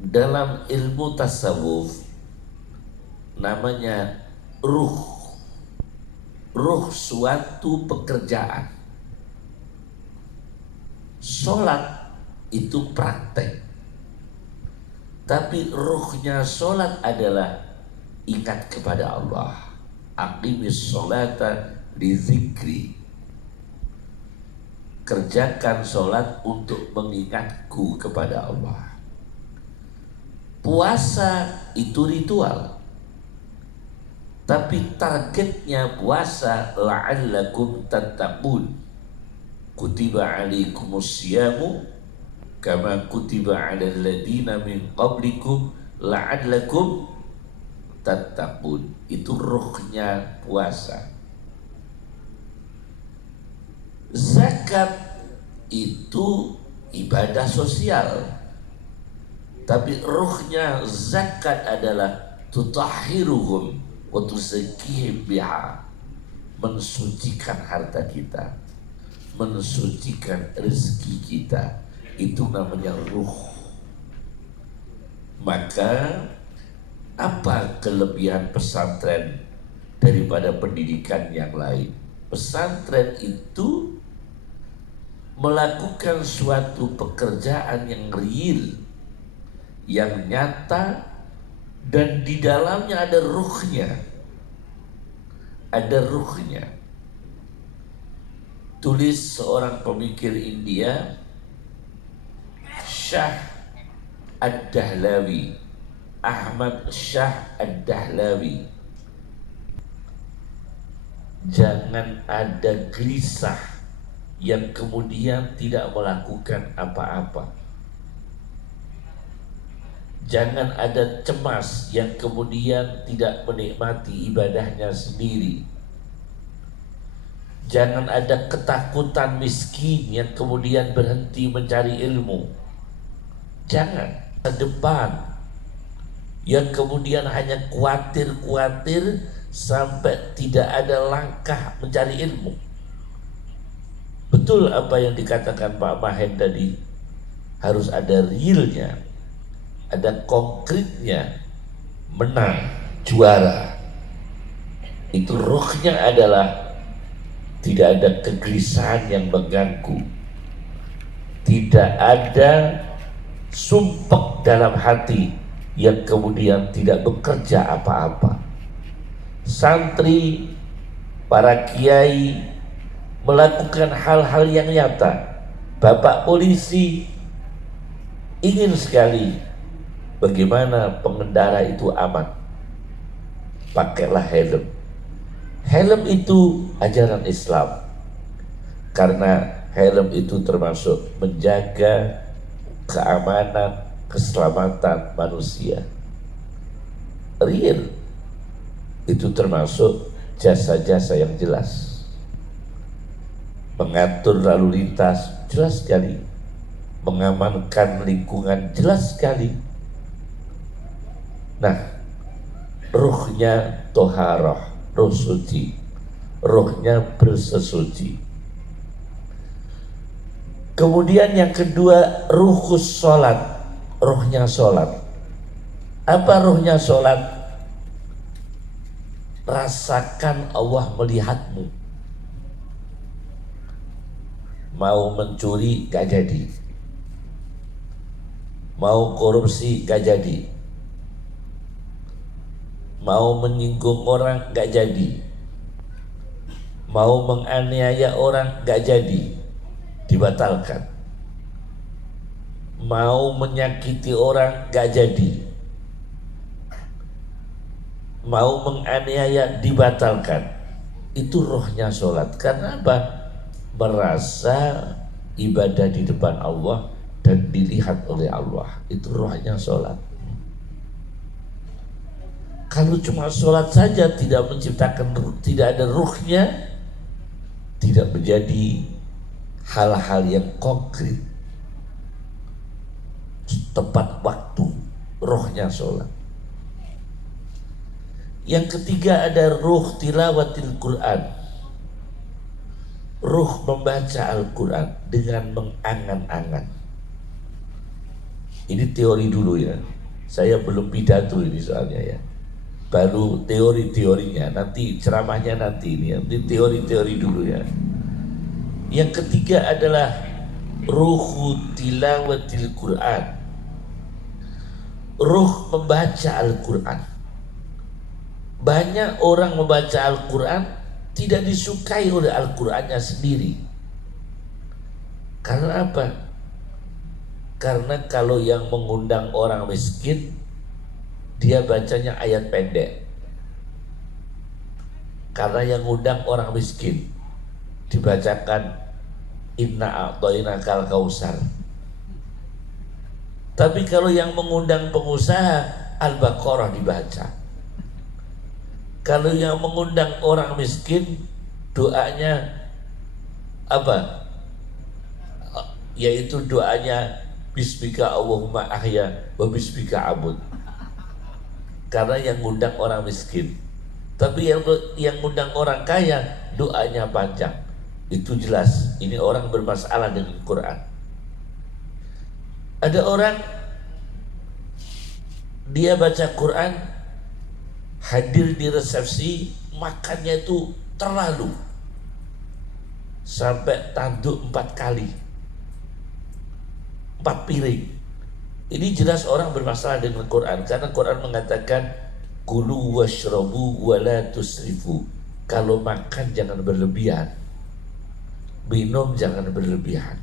dalam ilmu tasawuf namanya ruh suatu pekerjaan. Sholat itu praktek, tapi ruhnya sholat adalah ingat kepada Allah. Aqimis sholata li dzikri. Kerjakan sholat untuk mengingatku kepada Allah. Puasa itu ritual, Tapi targetnya puasa la'allakum tattaqun. Kutiba alaikumus syamu kama kutiba 'alal ladzina min qablikum la'allakum tattaqun. Itu ruhnya puasa. Zakat itu ibadah sosial, tapi ruhnya zakat adalah tutahhiruhum wa tuzakkihim biha, mensucikan harta kita, mensucikan rezeki kita. Itu namanya ruh. Maka apa kelebihan pesantren daripada pendidikan yang lain? Pesantren itu melakukan suatu pekerjaan yang real, yang nyata, dan di dalamnya ada ruhnya. Ada ruhnya. Tulis seorang pemikir India, Shah Ad-Dahlawi, Ahmad Shah Ad-Dahlawi. Jangan ada gelisah yang kemudian tidak melakukan apa-apa. Jangan ada cemas yang kemudian tidak menikmati ibadahnya sendiri. Jangan ada ketakutan miskin yang kemudian berhenti mencari ilmu. Jangan. Ke depan yang kemudian hanya khawatir sampai tidak ada langkah mencari ilmu. Betul apa yang dikatakan Pak Mahen tadi, harus ada realnya, ada konkretnya, menang, juara. Itu rohnya adalah tidak ada kegelisahan yang mengganggu, tidak ada sumpek dalam hati yang kemudian tidak bekerja apa-apa. Santri, para kiai melakukan hal-hal yang nyata. Bapak polisi ingin sekali bagaimana pengendara itu aman. Pakailah helm. Helm itu ajaran Islam, karena helm itu termasuk menjaga keamanan, keselamatan manusia. Real itu termasuk jasa-jasa yang jelas. Mengatur lalu lintas jelas sekali, mengamankan lingkungan jelas sekali. Nah, ruhnya toharoh, ruh suci, ruhnya bersesuci. Kemudian yang kedua, ruhus sholat, ruhnya sholat. Apa ruhnya sholat? Rasakan Allah melihatmu. Mau mencuri gak jadi, mau korupsi gak jadi, mau menyinggung orang gak jadi, mau menganiaya orang gak jadi, dibatalkan. Mau menyakiti orang gak jadi, mau menganiaya dibatalkan. Itu rohnya sholat. Karena apa? Merasa ibadah di depan Allah dan dilihat oleh Allah. Itu rohnya sholat. Kalau cuma sholat saja tidak menciptakan, tidak ada ruhnya, tidak menjadi hal-hal yang konkret, tepat waktu, rohnya sholat. Yang ketiga ada ruh tilawatil Quran, ruh membaca Al-Quran dengan mengangan-angan. Ini teori dulu ya, saya belum pidato ini soalnya ya, baru teori-teorinya, nanti ceramahnya nanti ini teori-teori dulu ya. Yang ketiga adalah ruhu tilawatil Quran, ruh membaca Al-Quran. Banyak orang membaca Al-Quran tidak disukai oleh Al-Qurannya sendiri. Karena apa? Karena kalau yang mengundang orang miskin, dia bacanya ayat pendek. karena yang ngundang orang miskin dibacakan inna a'tainakal kausar. Tapi kalau yang mengundang pengusaha, Al-Baqarah dibaca. Kalau yang mengundang orang miskin, doanya apa? Yaitu doanya bismika Allahumma ahya wa bismika abud. Karena yang ngundang orang miskin. Tapi yang ngundang orang kaya, doanya panjang. Itu jelas, ini orang bermasalah dengan Quran. Ada orang dia baca Quran, hadir di resepsi, makannya itu terlalu sampai tanduk 4 kali, 4 piring. Ini jelas orang bermasalah dengan Quran, karena Quran mengatakan kulu washrabu wala tusrifu. Kalau makan jangan berlebihan, minum jangan berlebihan.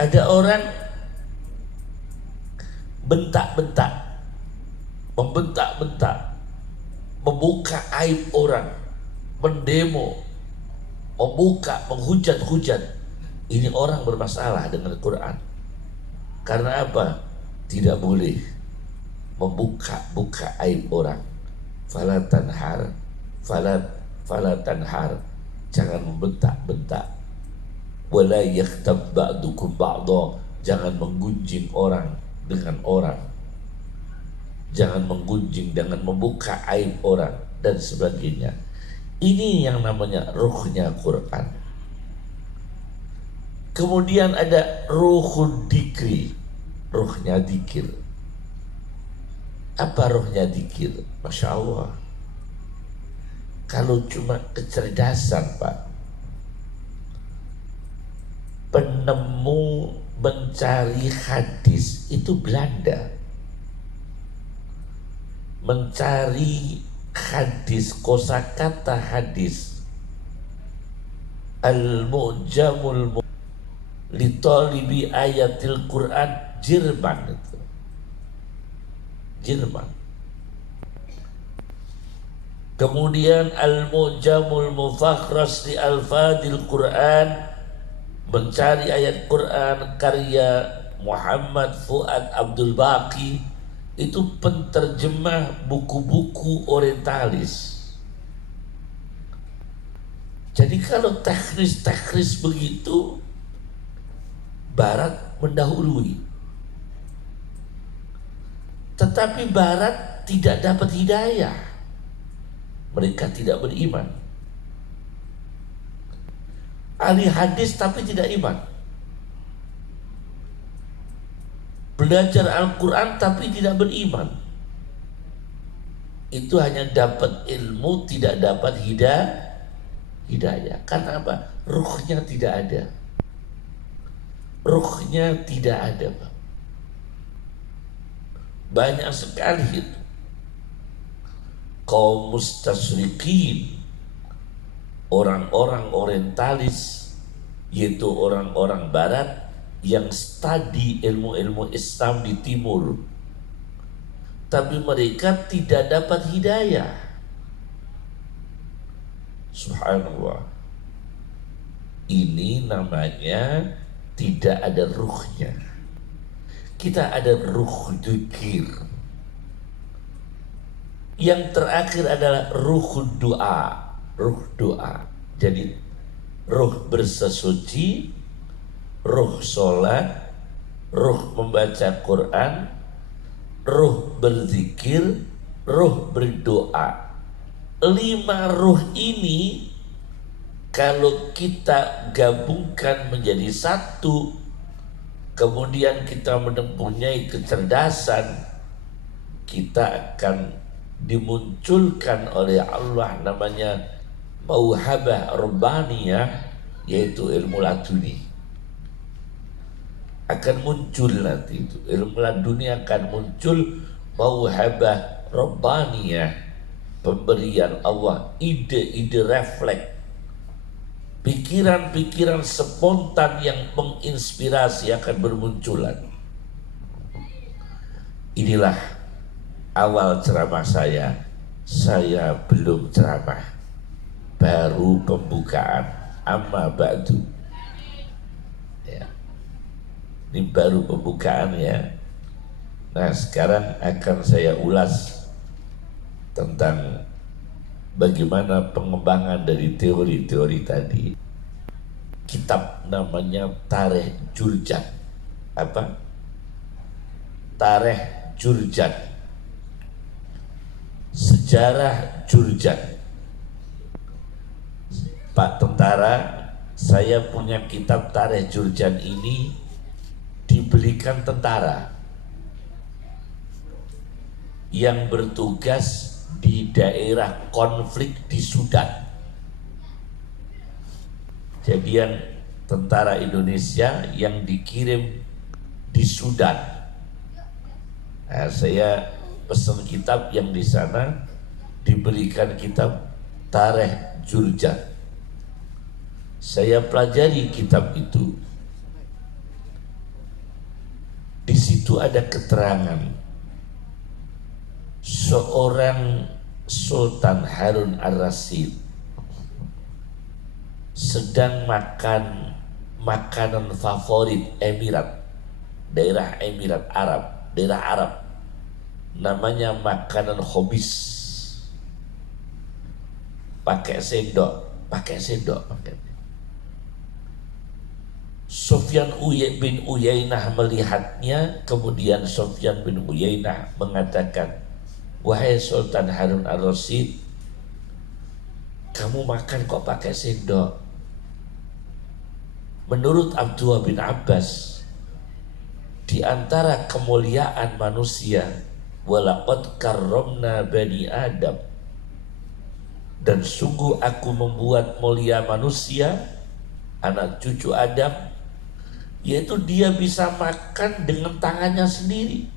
Ada orang membentak-bentak, membuka aib orang, mendemo, menghujat-hujat. Ini orang bermasalah dengan Quran. Karena apa? Tidak boleh membuka aib orang. Fala tanhar, jangan membentak-bentak. Wala yakhtab ba'dukum ba'dha, jangan menggunjing orang dengan orang, jangan menggunjing dengan membuka aib orang dan sebagainya. Ini yang namanya ruhnya Quran. Kemudian ada ruhul dikri, ruhnya dikir. Apa ruhnya dikir? Masya Allah, kalau cuma kecerdasan Pak, penemu mencari hadis itu Belanda. Mencari hadis, kosakata hadis, al-mu'jamul li talibi ayatil Quran, Jerman itu. Jerman. Kemudian al-mu'jamul mufakhras li alfadil Quran, mencari ayat Quran karya Muhammad Fuad Abdul Baqi, itu penterjemah buku-buku orientalis. Jadi kalau teknis begitu, Barat mendahului. Tetapi Barat tidak dapat hidayah, mereka tidak beriman. Ahli hadis tapi tidak iman. Belajar Al-Quran tapi tidak beriman. Itu hanya dapat ilmu, tidak dapat hidayah. Karena apa? Ruhnya tidak ada. Ruhnya tidak ada, Pak. Banyak sekali itu kaum mustasyriqin, orang-orang orientalis, yaitu orang-orang barat yang studi ilmu-ilmu Islam di timur, tapi mereka tidak dapat hidayah. Subhanallah. Ini namanya tidak ada ruhnya. Kita ada ruh dzikir. Yang terakhir adalah ruh doa. Ruh doa. Jadi ruh bersesuci, ruh sholat, ruh membaca Quran, ruh berzikir, ruh berdoa. 5 ruh ini kalau kita gabungkan menjadi satu, kemudian kita mempunyai kecerdasan, kita akan dimunculkan oleh Allah namanya mauhabah rabbaniyah, yaitu ilmu laduni. Akan muncul nanti itu ilmu laduni, akan muncul mauhabah rabbaniyah, pemberian Allah, ide-ide refleks, pikiran-pikiran spontan yang menginspirasi akan bermunculan. Inilah awal ceramah saya saya belum ceramah, baru pembukaan. Amma ba'du ya. Ini baru pembukaan ya. Nah sekarang akan saya ulas tentang bagaimana pengembangan dari teori-teori tadi. Kitab namanya Tarikh Jurjan. Apa? Tarikh Jurjan, sejarah Jurjan. Pak Tentara, saya punya kitab Tarikh Jurjan ini dibelikan tentara yang bertugas di daerah konflik di Sudan. Jadian tentara Indonesia yang dikirim di Sudan. Nah, saya pesan kitab yang di sana diberikan kitab Tarikh Jurjan. Saya pelajari kitab itu. Di situ ada keterangan seorang Sultan Harun Ar-Rasyid sedang makan makanan favorit daerah Emirat Arab, daerah Arab, namanya makanan khobis. Pakai sendok. Sufyan bin Uyainah melihatnya, kemudian Sufyan bin Uyainah mengatakan, wahai Sultan Harun Ar-Rasyid, kamu makan kok pakai sendok? Menurut Abdullah bin Abbas, di antara kemuliaan manusia, walaqad karramna bani Adam, dan sungguh aku membuat mulia manusia, anak cucu Adam, yaitu dia bisa makan dengan tangannya sendiri.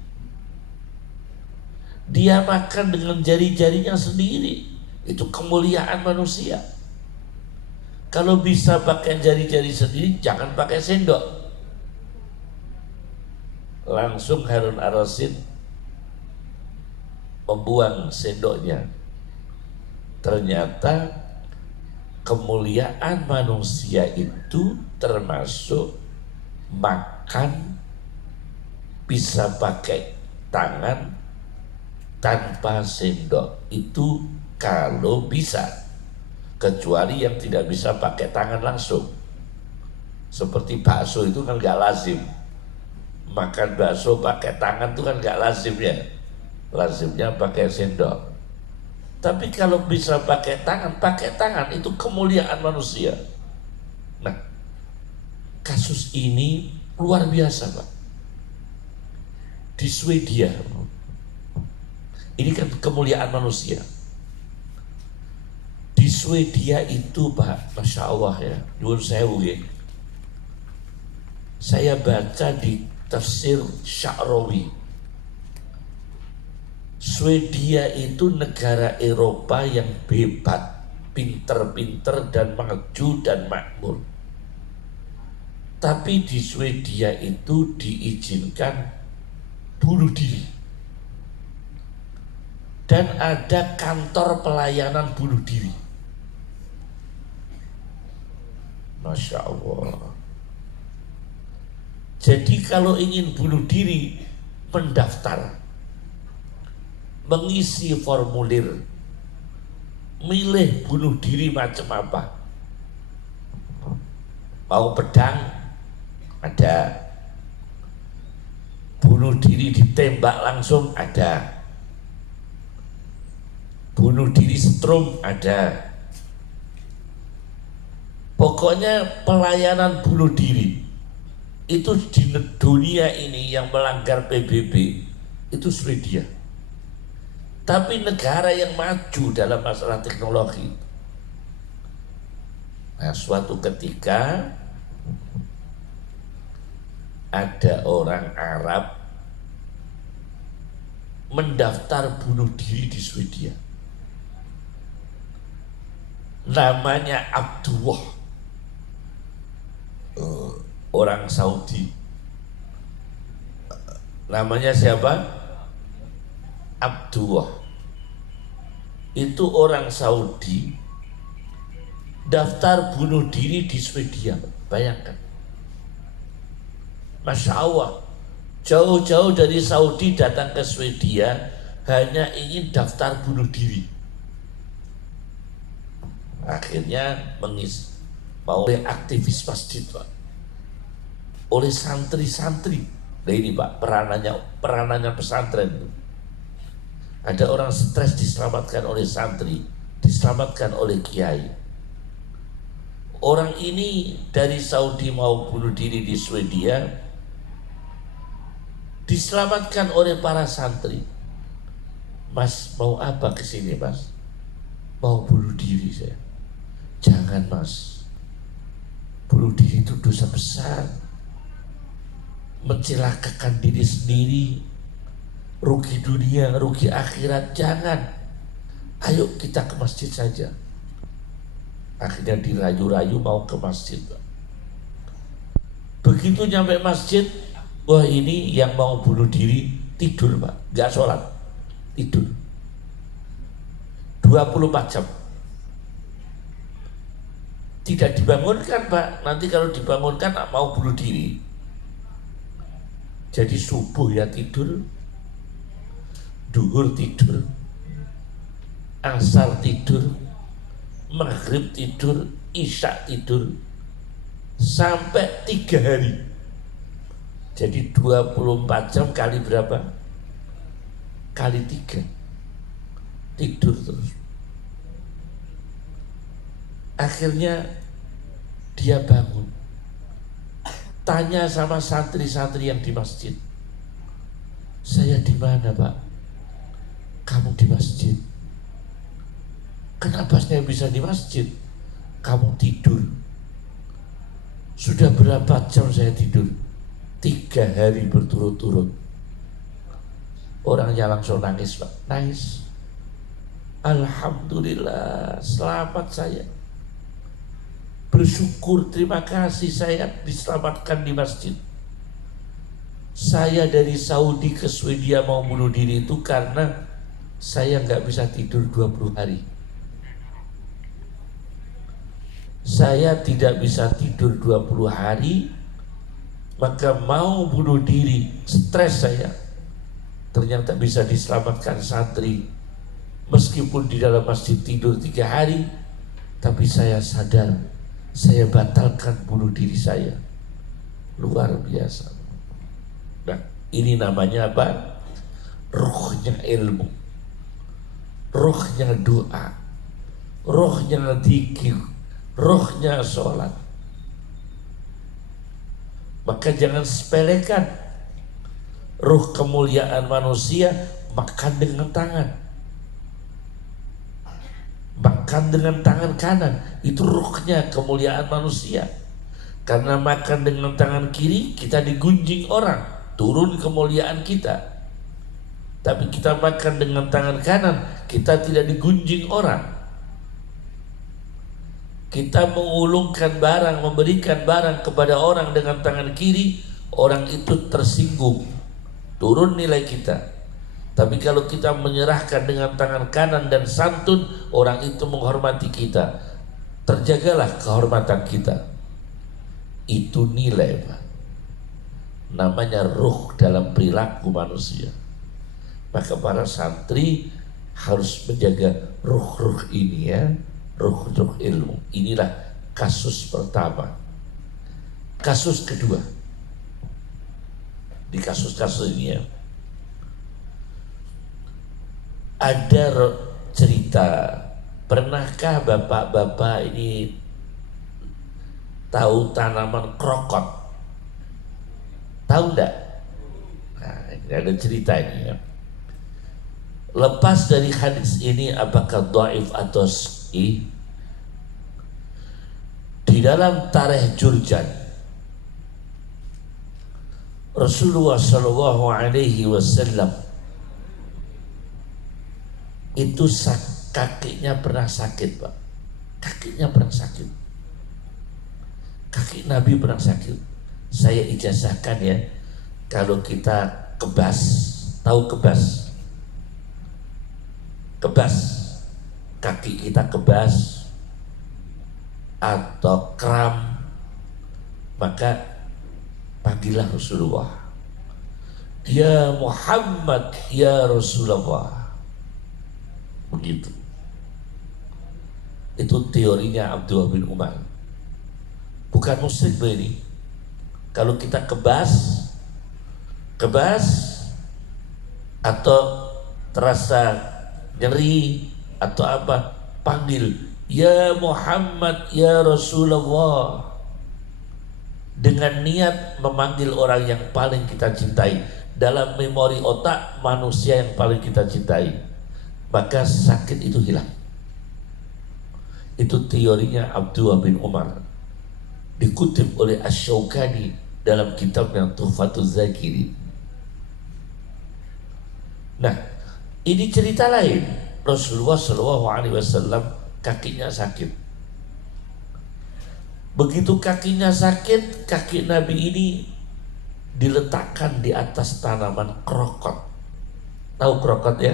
Dia makan dengan jari-jarinya sendiri. Itu kemuliaan manusia. Kalau bisa pakai jari-jari sendiri, jangan pakai sendok. Langsung Harun Ar-Rasyid membuang sendoknya. Ternyata kemuliaan manusia itu termasuk makan bisa pakai tangan tanpa sendok. Itu kalau bisa, kecuali yang tidak bisa pakai tangan langsung. Seperti bakso itu kan gak lazim. Makan bakso pakai tangan itu kan gak lazim ya. Lazimnya pakai sendok. Tapi kalau bisa pakai tangan itu kemuliaan manusia. Nah, kasus ini luar biasa Pak. Di Swedia, ini kan kemuliaan manusia. Di Swedia itu Pak, Masya Allah ya, nyuwun sewu ya. Saya baca di tafsir Sya'rawi, Swedia itu negara Eropa yang hebat, pinter-pinter dan maju dan makmur. Tapi di Swedia itu diizinkan bunuh diri. Dan ada kantor pelayanan bunuh diri. Masya Allah. Jadi kalau ingin bunuh diri, mendaftar, mengisi formulir, milih bunuh diri macam apa. Mau pedang, ada. Bunuh diri ditembak langsung, ada. Bunuh diri setrum, ada. Pokoknya pelayanan bunuh diri itu di dunia ini yang melanggar PBB itu Swedia. Tapi negara yang maju dalam masalah teknologi. Nah, suatu ketika ada orang Arab mendaftar bunuh diri di Swedia. Namanya Abdullah, orang Saudi. Namanya siapa? Abdullah. itu orang Saudi daftar bunuh diri di Swedia. Bayangkan, Masya Allah, jauh-jauh dari Saudi datang ke Swedia hanya ingin daftar bunuh diri. Akhirnya mau oleh aktivis masjid, Pak, oleh santri-santri. Nah ini Pak, peranannya pesantren itu. Ada orang stres diselamatkan oleh santri, diselamatkan oleh kiai. Orang ini dari Saudi mau bunuh diri di Swedia, diselamatkan oleh para santri. Mas, mau apa kesini Mas? Mau bunuh diri saya. Jangan Mas, bunuh diri itu dosa besar, mencelakakan diri sendiri, rugi dunia, rugi akhirat. Jangan, ayo kita ke masjid saja. Akhirnya dirayu-rayu mau ke masjid. Begitu nyampe masjid, wah ini yang mau bunuh diri tidur Pak, gak sholat, tidur 24 jam. Tidak dibangunkan Pak, nanti kalau dibangunkan mau bunuh diri. Jadi subuh ya tidur, duhur tidur, asar tidur, maghrib tidur, isya tidur, sampai 3 hari. Jadi 24 jam kali berapa? Kali 3. Tidur terus. Akhirnya dia bangun, tanya sama santri-santri yang di masjid, saya di mana Pak? Kamu di masjid. Kenapa saya bisa di masjid? Kamu tidur. Sudah berapa jam saya tidur? 3 hari berturut-turut. Orangnya langsung nangis Pak, nangis. Alhamdulillah, selamat saya. Bersyukur, terima kasih saya diselamatkan di masjid. Saya dari Saudi ke Swedia mau bunuh diri itu karena saya nggak bisa tidur 20 hari. Saya tidak bisa tidur 20 hari, maka mau bunuh diri, stres saya. Ternyata bisa diselamatkan santri. Meskipun di dalam masjid tidur 3 hari, tapi saya sadar, saya batalkan bunuh diri saya. Luar biasa. Nah, ini namanya apa? Ruhnya ilmu, ruhnya doa, ruhnya dzikir, ruhnya sholat. Maka jangan sepelekan ruh kemuliaan manusia. Makan dengan tangan, makan dengan tangan kanan, itu ruhnya kemuliaan manusia. Karena makan dengan tangan kiri kita digunjing orang, turun kemuliaan kita. Tapi kita makan dengan tangan kanan, kita tidak digunjing orang. Kita mengulungkan barang, memberikan barang kepada orang dengan tangan kiri, orang itu tersinggung, turun nilai kita. Tapi kalau kita menyerahkan dengan tangan kanan dan santun, orang itu menghormati kita, terjagalah kehormatan kita. Itu nilai Pak, namanya ruh dalam perilaku manusia. Maka para santri harus menjaga ruh-ruh ini ya, ruh-ruh ilmu. Inilah kasus pertama. Kasus kedua, di kasus-kasus ini ya, ada cerita. Pernahkah bapak-bapak ini tahu tanaman krokot? Tahu enggak? Nah, ini ada cerita ini ya. Lepas dari hadis ini, apakah dhaif atau sahih? Di dalam Tarikh Jurjan, Rasulullah Shallallahu Alaihi Wasallam itu kakinya pernah sakit Pak, kakinya pernah sakit, kaki Nabi pernah sakit. Saya ijazahkan ya, kalau kita kebas, tahu kebas? Kebas kaki kita kebas atau kram, maka panggillah Rasulullah, ya Muhammad, ya Rasulullah. Begitu. Itu teorinya Abdullah bin Umar. Bukan musyrik ini. Kalau kita kebas atau terasa nyeri atau apa, panggil ya Muhammad, ya Rasulullah, dengan niat memanggil orang yang paling kita cintai. Dalam memori otak manusia yang paling kita cintai, maka sakit itu hilang. Itu teorinya Abdullah bin Umar, dikutip oleh Asy-Syaukani dalam kitabnya Tuhfatuz Zakirin. Nah, ini cerita lain. Rasulullah SAW kakinya sakit. Begitu kakinya sakit, kaki Nabi ini diletakkan di atas tanaman krokot. Tahu krokot ya?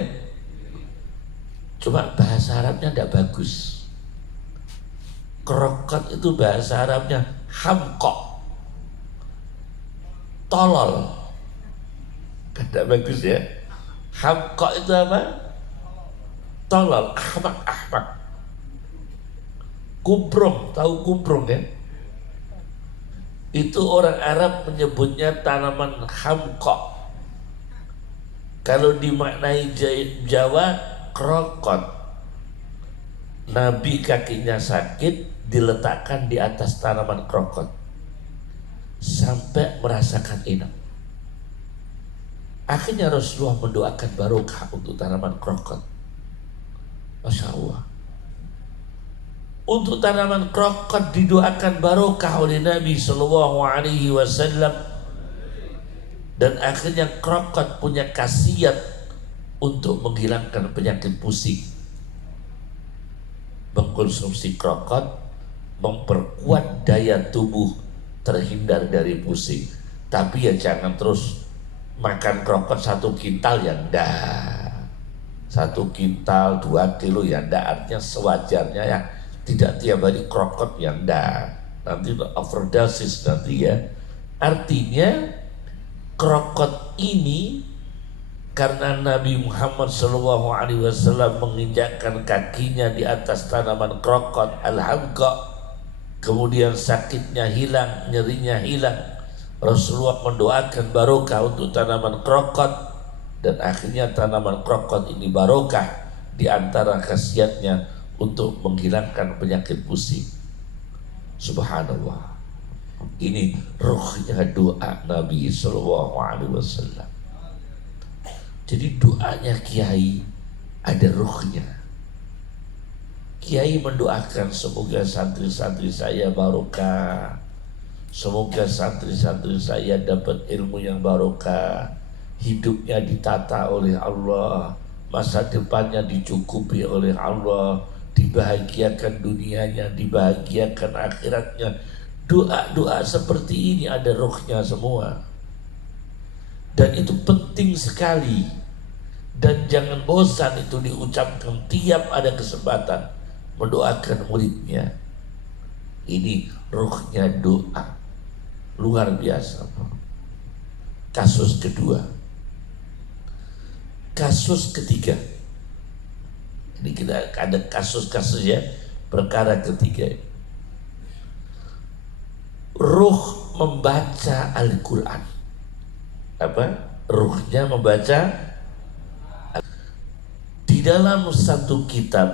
Cuma bahasa Arabnya tidak bagus. Krokot itu bahasa Arabnya hamkok, tolol. Tidak bagus ya. Hamkok itu apa? Tolol, ahmak. Kumprung, tahu kumprung kan? Itu orang Arab menyebutnya tanaman hamkok. Kalau dimaknai Jawa, krokot. Nabi kakinya sakit, diletakkan di atas tanaman krokot sampai merasakan enak. Akhirnya Rasulullah mendoakan barokah untuk tanaman krokot. Masya Allah. Untuk tanaman krokot didoakan barokah oleh Nabi SAW, dan akhirnya krokot punya khasiat untuk menghilangkan penyakit pusing. Mengkonsumsi krokot memperkuat daya tubuh terhindar dari pusing. Tapi ya jangan terus makan krokot 1 kintal ya enggak, 1 kintal 2 kilo ya enggak. Artinya sewajarnya ya, tidak tiap hari krokot ya enggak, nanti overdosis nanti ya. Artinya krokot ini karena Nabi Muhammad SAW menginjakkan kakinya di atas tanaman krokot al-hamqa, kemudian sakitnya hilang, nyerinya hilang. Rasulullah mendoakan barokah untuk tanaman krokot, dan akhirnya tanaman krokot ini barokah. Di antara khasiatnya untuk menghilangkan penyakit pusing. Subhanallah. Ini ruhnya doa Nabi SAW. Jadi doanya Kiai ada ruhnya. Kiai mendoakan semoga santri-santri saya barokah, semoga santri-santri saya dapat ilmu yang barokah, hidupnya ditata oleh Allah, masa depannya dicukupi oleh Allah, dibahagiakan dunianya, dibahagiakan akhiratnya. Doa-doa seperti ini ada ruhnya semua, dan itu penting sekali. Dan jangan bosan itu diucapkan tiap ada kesempatan, mendoakan muridnya. Ini ruhnya doa, luar biasa. Kasus kedua. Kasus ketiga. Ini kita ada kasus-kasus ya, perkara ketiga. Ruh membaca Al-Quran. Apa? Ruhnya membaca. Di dalam satu kitab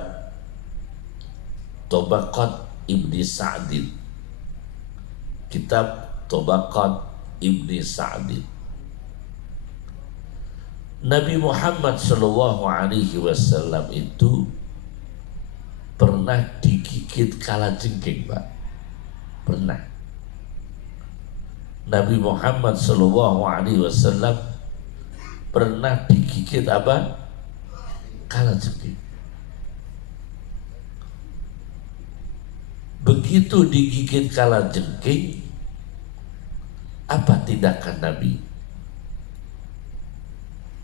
Tabaqat Ibni Sa'din, kitab Tabaqat Ibni Sa'din, Nabi Muhammad SAW itu pernah digigit kalajengking, Pak. Pernah. Nabi Muhammad SAW pernah digigit apa? Kalajengking. Begitu digigit kalajengking, apa tindakan Nabi?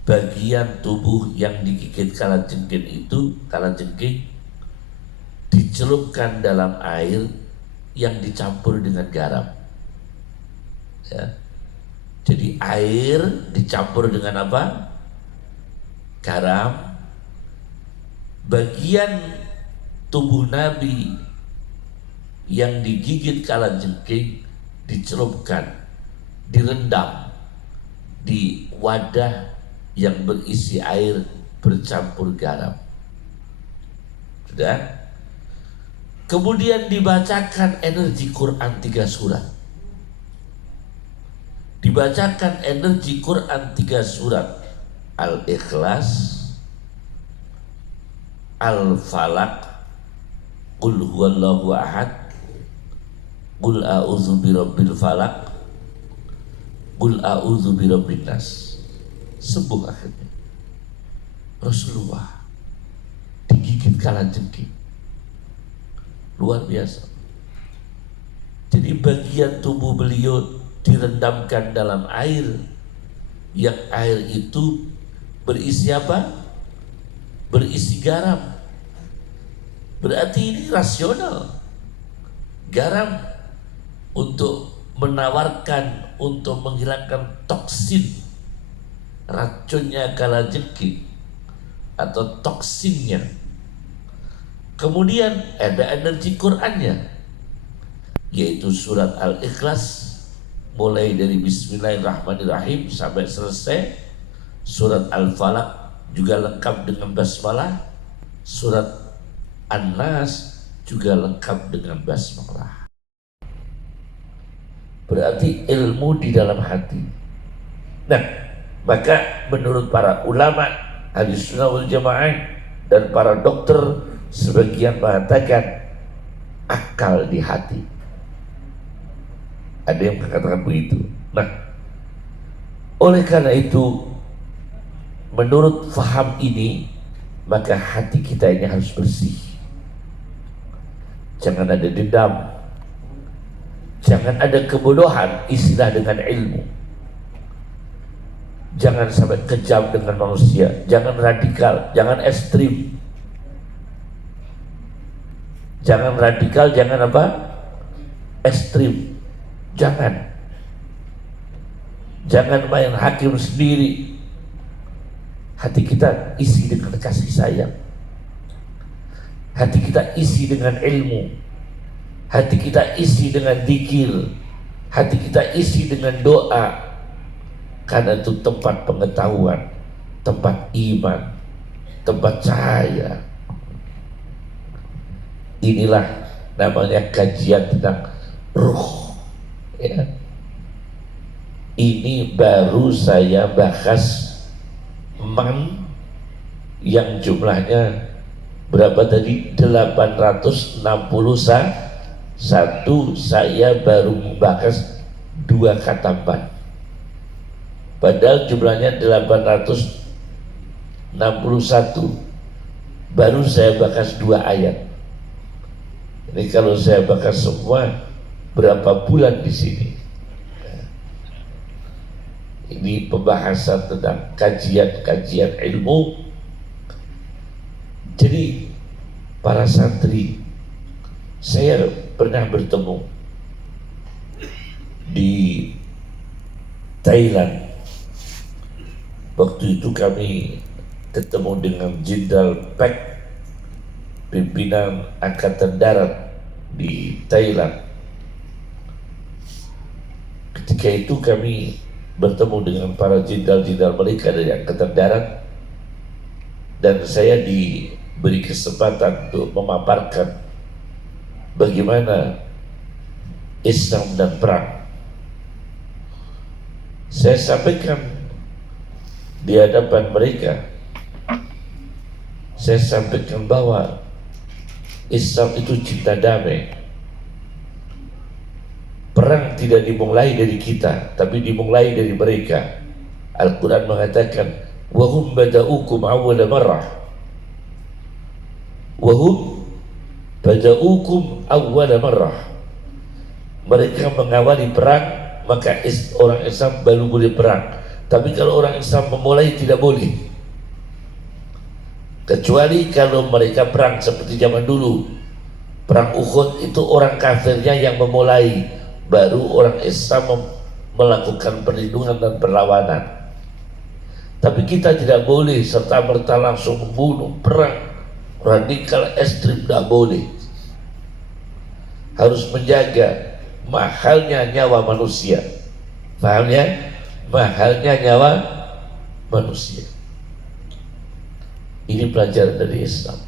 Bagian tubuh yang digigit kalajengking itu, kalajengking dicelupkan dalam air yang dicampur dengan garam. Ya. Jadi air dicampur dengan apa? Garam. Bagian tubuh Nabi yang digigit kalajengking dicelupkan, direndam di wadah yang berisi air bercampur garam. Sudah? Kemudian dibacakan energi Quran 3 surat. Dibacakan energi Quran 3 surat. Al-Ikhlas, Al-Falaq, Qul huwallahu ahad, Qul a'udzu birabbil falaq, Qul a'udzu birabbin nas. Sembuh akhirnya. Rasulullah digigit kalajengking. Luar biasa. Jadi bagian tubuh beliau direndamkan dalam air, yang air itu berisi apa? Berisi garam. Berarti ini rasional. Garam untuk menawarkan, untuk menghilangkan toksin, racunnya kalajengking atau toksinnya. Kemudian ada energi Qur'annya, yaitu surat Al-Ikhlas mulai dari Bismillahirrahmanirrahim sampai selesai. Surat Al-Falaq juga lengkap dengan basmalah. Surat An-Nas juga lengkap dengan basmalah. Berarti ilmu di dalam hati. Nah, maka menurut para ulama Ahlus Sunnah wal Jamaah dan para dokter, sebagian mengatakan akal di hati. Ada yang mengatakan begitu. Nah, oleh karena itu, menurut faham ini, maka hati kita ini harus bersih. Jangan ada dendam, jangan ada kebodohan istilah dengan ilmu. Jangan sampai kejam dengan manusia, jangan radikal, jangan ekstrim. Jangan radikal, jangan apa? Ekstrim. Jangan main hakim sendiri. Hati kita isi dengan kasih sayang. Hati kita isi dengan ilmu. Hati kita isi dengan zikir. Hati kita isi dengan doa. Karena itu tempat pengetahuan, tempat iman, tempat cahaya. Inilah namanya kajian tentang ruh. Ya. Ini baru saya bahas man yang jumlahnya berapa tadi? 861. Saya baru membahas 2 kata man. Padahal jumlahnya 861. Baru saya bahas 2 ayat. Ini kalau saya bahas semua berapa bulan di sini? Ini pembahasan tentang kajian ilmu. Jadi para santri, saya pernah bertemu di Thailand. Waktu itu kami ketemu dengan Jenderal Pek, pimpinan Angkatan Darat di Thailand. Ketika itu kami bertemu dengan para jenderal-jenderal mereka dari Angkatan Darat, dan saya diberi kesempatan untuk memaparkan bagaimana Islam dan perang. Saya sampaikan di hadapan mereka, saya sampaikan bahwa Islam itu cinta damai. Perang tidak dimulai dari kita, tapi dimulai dari mereka. Al-Quran mengatakan, وَهُمْ بَدَأُوكُمْ أَوَّلَ مَرَّةٍ وَهُمْ بَدَأُوكُمْ أَوَّلَ مَرَّةٍ. Mereka mengawali perang, maka orang Islam baru boleh perang. Tapi kalau orang Islam memulai tidak boleh, kecuali kalau mereka perang seperti zaman dulu, Perang Uhud itu orang kafirnya yang memulai, baru orang Islam melakukan perlindungan dan perlawanan. Tapi kita tidak boleh serta-merta langsung membunuh, perang radikal ekstrim, tidak boleh. Harus menjaga mahalnya nyawa manusia. Paham ya? Mahalnya nyawa manusia. Ini pelajaran dari Islam.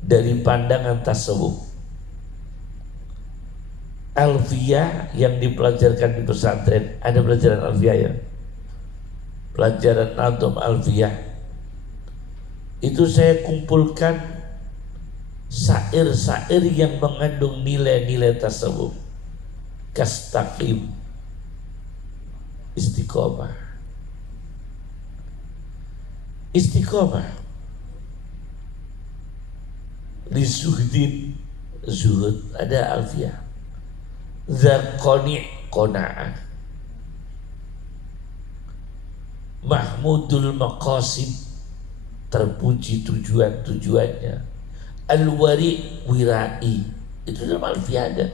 Dari pandangan tasawuf, alfiyah yang dipelajarkan di pesantren, ada pelajaran alfiyah ya, pelajaran nadom alfiyah, itu saya kumpulkan syair-syair yang mengandung nilai-nilai tasawuf. Kastaqim, istiqomah, istiqomah, lisuhdin, zuhud, ada alfiyah. Zakoni, qona'ah, mahmudul maqasid, terpuji tujuan-tujuannya. Al-wari, wirai, itu dalam alfiyah ada.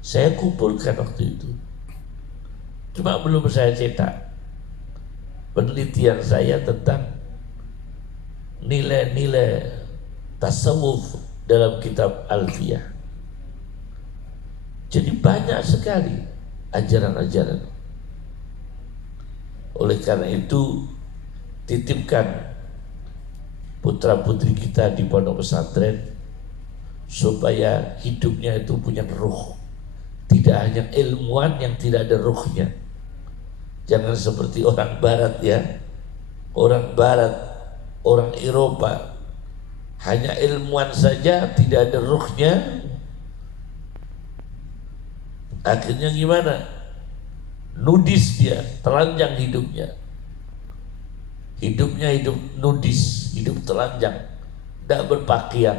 Saya kumpulkan waktu itu, cuma belum saya cetak. Penelitian saya tentang nilai-nilai tasawuf dalam kitab alfiyah. Jadi banyak sekali ajaran-ajaran. Oleh karena itu, titipkan putra-putri kita di pondok pesantren supaya hidupnya itu punya ruh. Tidak hanya ilmuwan yang tidak ada ruhnya. Jangan seperti orang barat ya. Orang barat, orang Eropa, hanya ilmuwan saja, tidak ada ruhnya. Akhirnya gimana? Nudis dia, telanjang hidupnya. Hidupnya hidup nudis, hidup telanjang, tidak berpakaian,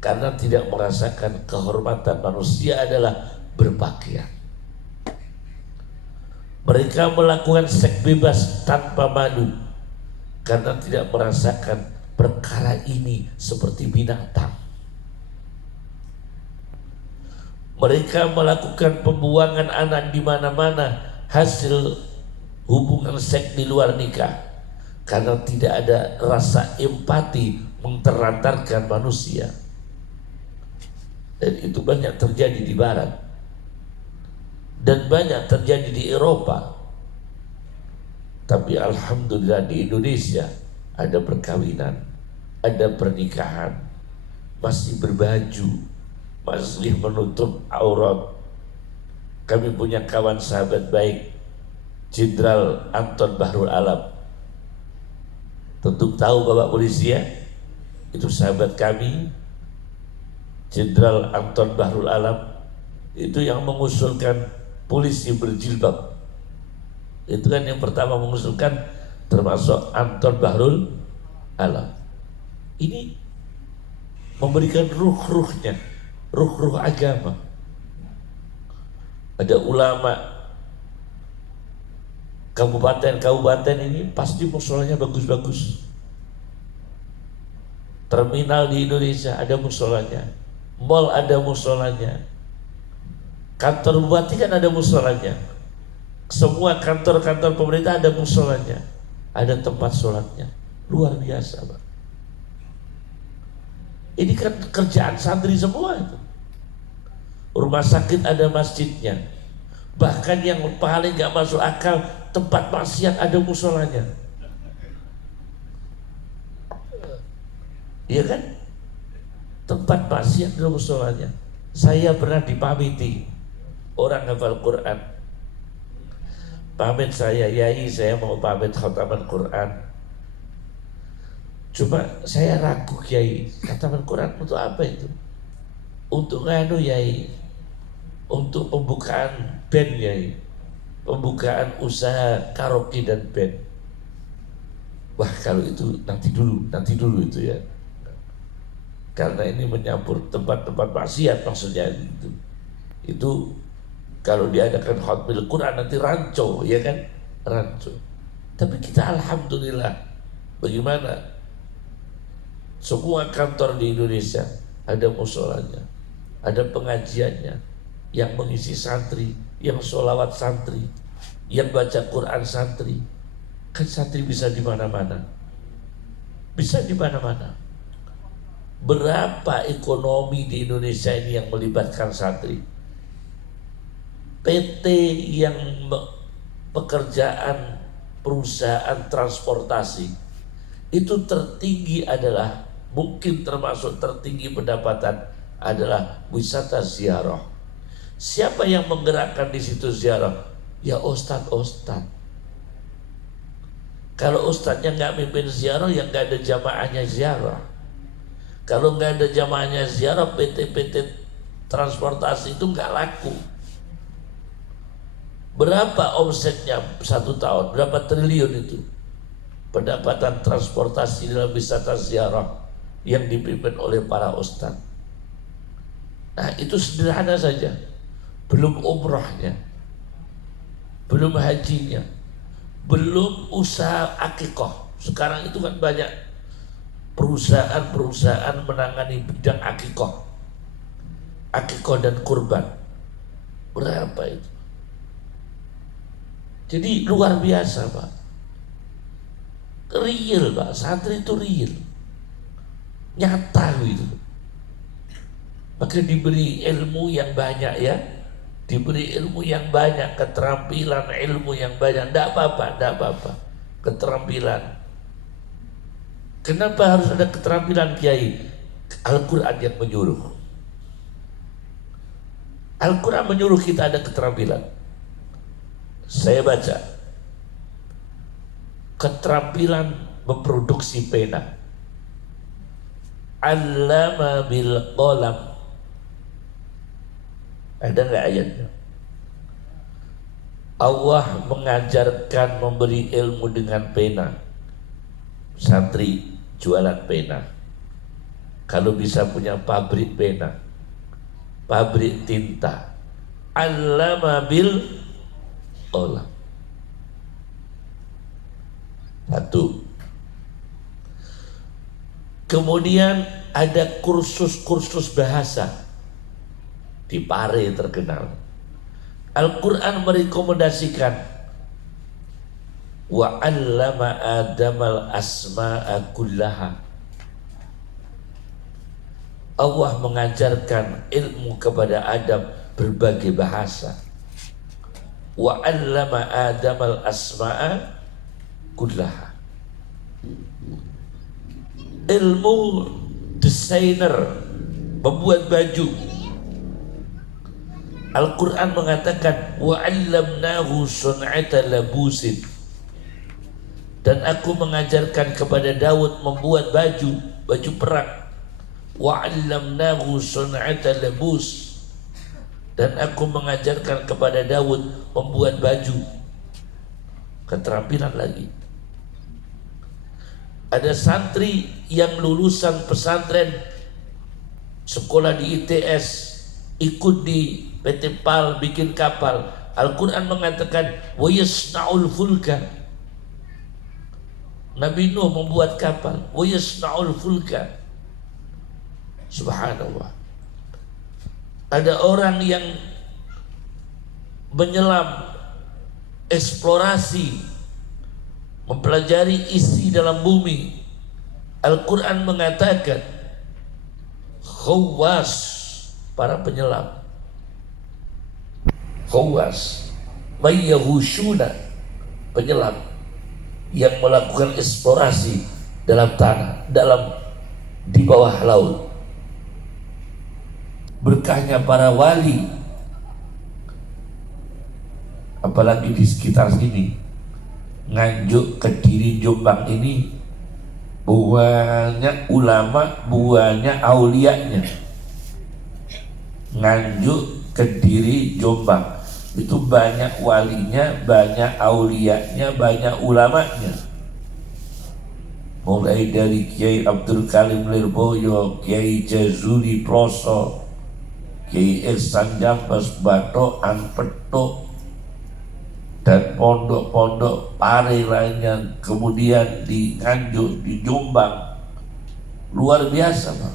karena tidak merasakan kehormatan. Manusia adalah berpakaian. Mereka melakukan seks bebas tanpa malu karena tidak merasakan perkara ini seperti binatang. Mereka melakukan pembuangan anak di mana-mana hasil hubungan seks di luar nikah karena tidak ada rasa empati menterantarkan manusia. Dan itu banyak terjadi di barat dan banyak terjadi di Eropa. Tapi alhamdulillah di Indonesia ada perkawinan, ada pernikahan, masih berbaju, masih menutup aurat. Kami punya kawan sahabat baik, Jenderal Anton Bahrul Alam. Tentu tahu Bapak polisi ya, itu sahabat kami. Jenderal Anton Bahrul Alam itu yang mengusulkan polisi berjilbab. Itu kan yang pertama mengusulkan, termasuk Anton Bahrul Alam. Ini memberikan ruh-ruhnya, ruh-ruh agama. Ada ulama kabupaten ini pasti musolanya bagus-bagus. Terminal di Indonesia ada musolanya, mall ada musolanya, kantor bupati kan ada musolanya, semua kantor-kantor pemerintah ada musolanya, ada tempat sholatnya. Luar biasa, Pak. Ini kan kerjaan santri semua itu. Rumah sakit ada masjidnya. Bahkan yang paling gak masuk akal, tempat maksiat ada musolanya. Iya kan? Tempat maksiat ada musolanya. Saya pernah dipamiti orang hafal Quran. Pamit saya, yai saya mau pamit khataman Quran. Cuma saya ragu, Kiai, khataman Quran untuk apa itu? Untuk nganu, Yai, untuk pembukaan band, Yai, pembukaan usaha karaoke dan band. Wah, kalau itu nanti dulu itu ya, karena ini menyampur tempat-tempat maksiat maksudnya itu. Itu kalau diadakan khotmil Quran nanti rancu, ya kan, rancu. Tapi kita alhamdulillah, bagaimana Semua kantor di Indonesia ada musholanya, ada pengajiannya, yang mengisi santri, yang sholawat santri, yang baca Quran santri. Kan santri bisa di mana-mana, bisa di mana-mana. Berapa ekonomi di Indonesia ini yang melibatkan santri? PT yang pekerjaan perusahaan transportasi itu tertinggi adalah, mungkin termasuk tertinggi pendapatan adalah wisata ziarah. Siapa yang menggerakkan di situ ziarah? Ya ustadz. Kalau ustadznya nggak mimpin ziarah, ya nggak ada jamaahnya ziarah. Kalau nggak ada jamaahnya ziarah, PT transportasi itu nggak laku. Berapa omsetnya satu tahun? Berapa triliun itu pendapatan transportasi dalam wisata ziarah yang dipimpin oleh para ustadz? Nah, itu sederhana saja. Belum umrahnya, belum hajinya, belum usaha akikoh. Sekarang itu kan banyak perusahaan-perusahaan menangani bidang akikoh dan kurban. Berapa itu? Jadi luar biasa, Pak. Real, Pak. Santri itu real, nyata gitu. Maka diberi ilmu yang banyak ya, diberi ilmu yang banyak, keterampilan ilmu yang banyak. Tidak apa-apa, keterampilan. Kenapa harus ada keterampilan, Kiai? Al-Quran yang menyuruh. Al-Quran menyuruh kita ada keterampilan. Saya baca keterampilan memproduksi pena. Allama bil qalam. Ada nggak ayatnya? Allah mengajarkan memberi ilmu dengan pena. Santri jualan pena. Kalau bisa punya pabrik pena, pabrik tinta. Allama bil qalam. Satu. Kemudian ada kursus-kursus bahasa di Pare terkenal. Al-Quran merekomendasikan wa 'allama Adamal asma'a kullaha. Allah mengajarkan ilmu kepada Adam berbagai bahasa. Wa 'allama Adamal asma'a kullaha. Ilmu desainer, membuat baju. Al-Quran mengatakan wa 'allamnahu sun'ata labusin. Dan aku mengajarkan kepada Daud membuat baju perang. Wa 'allamnahu sun'ata labus. Dan aku mengajarkan kepada Daud membuat baju. Keterampilan lagi. Ada santri yang lulusan pesantren, sekolah di ITS, ikut di PT PAL bikin kapal. Al-Quran mengatakan wa yasna'ul fulka. Nabi Nuh membuat kapal. Wa yasna'ul fulka. Subhanallah. Ada orang yang menyelam, eksplorasi, mempelajari isi dalam bumi. Al-Quran mengatakan khawas, para penyelam. Khawas, mayyahushuna, penyelam yang melakukan eksplorasi dalam tanah, di bawah laut. Berkahnya para wali, apalagi di sekitar sini, Nganjuk, Kediri, Jombang ini banyak ulama, banyak aulianya. Nganjuk, Kediri, Jombang itu banyak walinya, banyak aulianya, banyak ulamanya. Mulai dari Kiai Abdul Karim Lirboyo, Kiai Jazuli Ploso, Kiai Ihsan Jambas Bato, Anpeto, dan pondok-pondok Pare lainnya, kemudian di Nganjuk, di Jombang, luar biasa, Pak.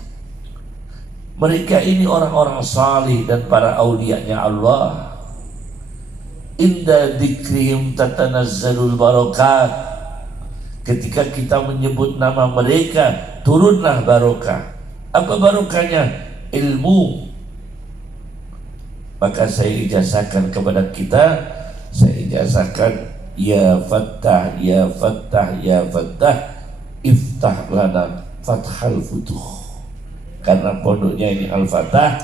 Mereka ini orang-orang salih dan para aulianya Allah. Inda dzikrihim tatanazzalul barakat. Ketika kita menyebut nama mereka, turunlah barokah. Apa barokahnya? Ilmu. Maka saya ijazahkan kepada kita, saya ijazahkan, ya Fattah, ya Fattah, ya Fattah, iftah lana fathal futuh. Karena pondoknya ini Al-Fatah,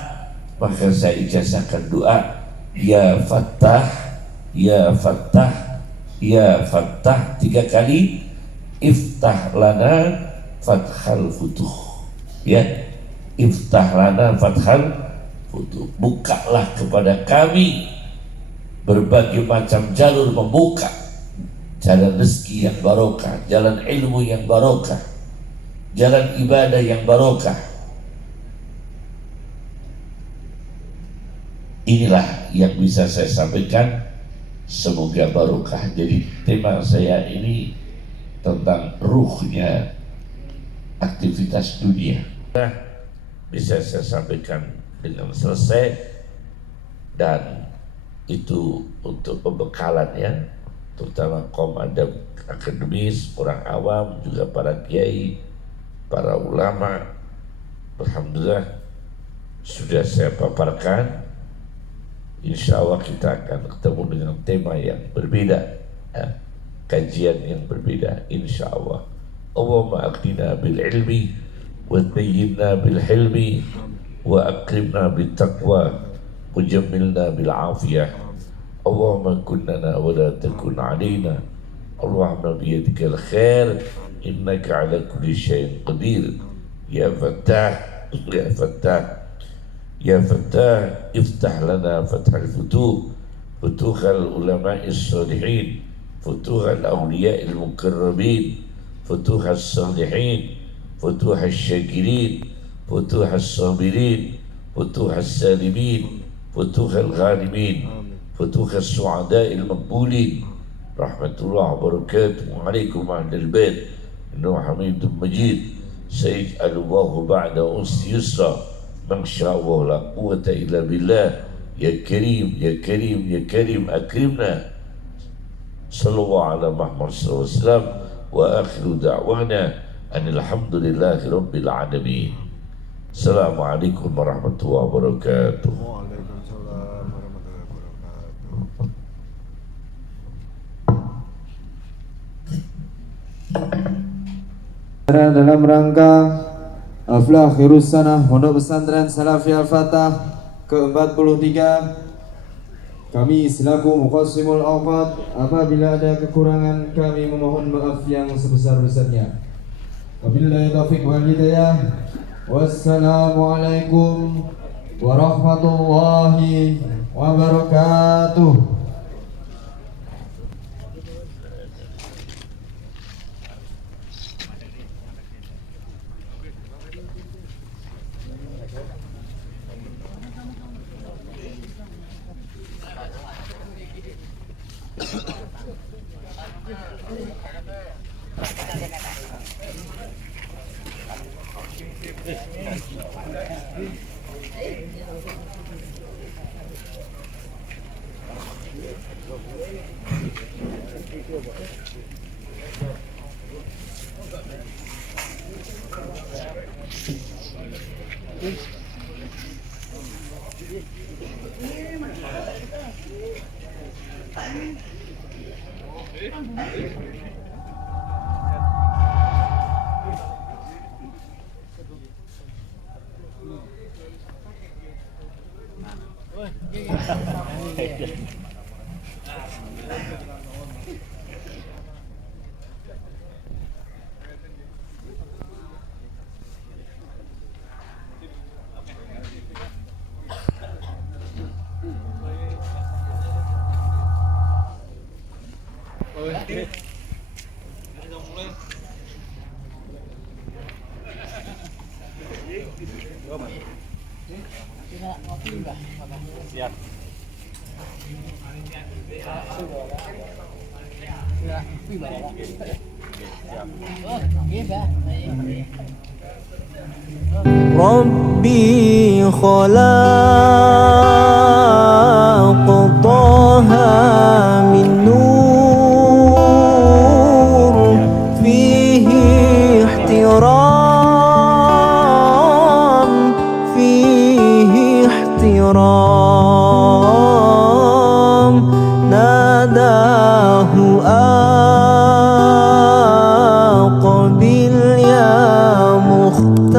maka saya ijazahkan doa, ya Fattah, ya Fattah, ya Fattah 3 kali, iftah lana fathal futuh. Ya, iftah lana fathal futuh. Bukalah kepada kami berbagai macam jalur, membuka jalan rezeki yang barokah, jalan ilmu yang barokah, jalan ibadah yang barokah. Inilah yang bisa saya sampaikan, semoga barokah. Jadi tema saya ini tentang ruhnya aktivitas dunia. Bisa saya sampaikan dengan selesai, dan itu untuk pembekalan ya, terutama kaum adab akademis, orang awam, juga para kiai, para ulama. Alhamdulillah sudah saya paparkan. Insya Allah kita akan ketemu dengan tema yang berbeda, ya, kajian yang berbeda, insya Allah. Allahumma akhdina bil ilmi wa tayyibna bil hilmi wa akrimna bil taqwa wa jammilna bil afiyah. Allahumma kunnana wa la takun alaina. Allahumma biyadikal khair innaka ala kulli syai'in qadir. Ya Fattah, ya Fattah, ya Fattah, iftah lana fathal futuh, futuhal ulama'is salihin, futuhal awliya'il mukarrabin, futuhal salihin, futuhal syakirin, futuhal sabirin, futuhal salimin, futuhal ghalimin, futuhal su'ada'il maqbulin. Rahmatullah wabarakatuh. Alaikum ahlul bait, innahu hamidun majid. Sayaj'alullahu ba'da usri yusra. Masya Allah, la quwwata illa billah. Ya Karim, ya Karim, ya Karim, akrimna. Sallallahu ala Muhammad sallallahu alaihi wasallam. Wa akhiru da'wana anil hamdulillahi rabbil alamin. Assalamualaikum warahmatullahi wabarakatuh. Waalaikumsalam warahmatullahi wabarakatuh. Dalam rangka Haflah Akhirus Sanah Pondok Pesantren Salafi Al-Fatah ke-43, kami selaku Muqassimul Awqat, apabila ada kekurangan kami memohon maaf yang sebesar-besarnya. Wabillahi taufiq wal hidayah. Wassalamualaikum warahmatullahi wabarakatuh. Siap. ربي خلق طه من نور فيه احترام فيه احترام ناداه أقبل يا مختار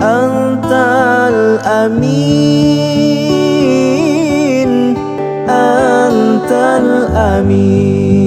أنت الأمين أنت الأمين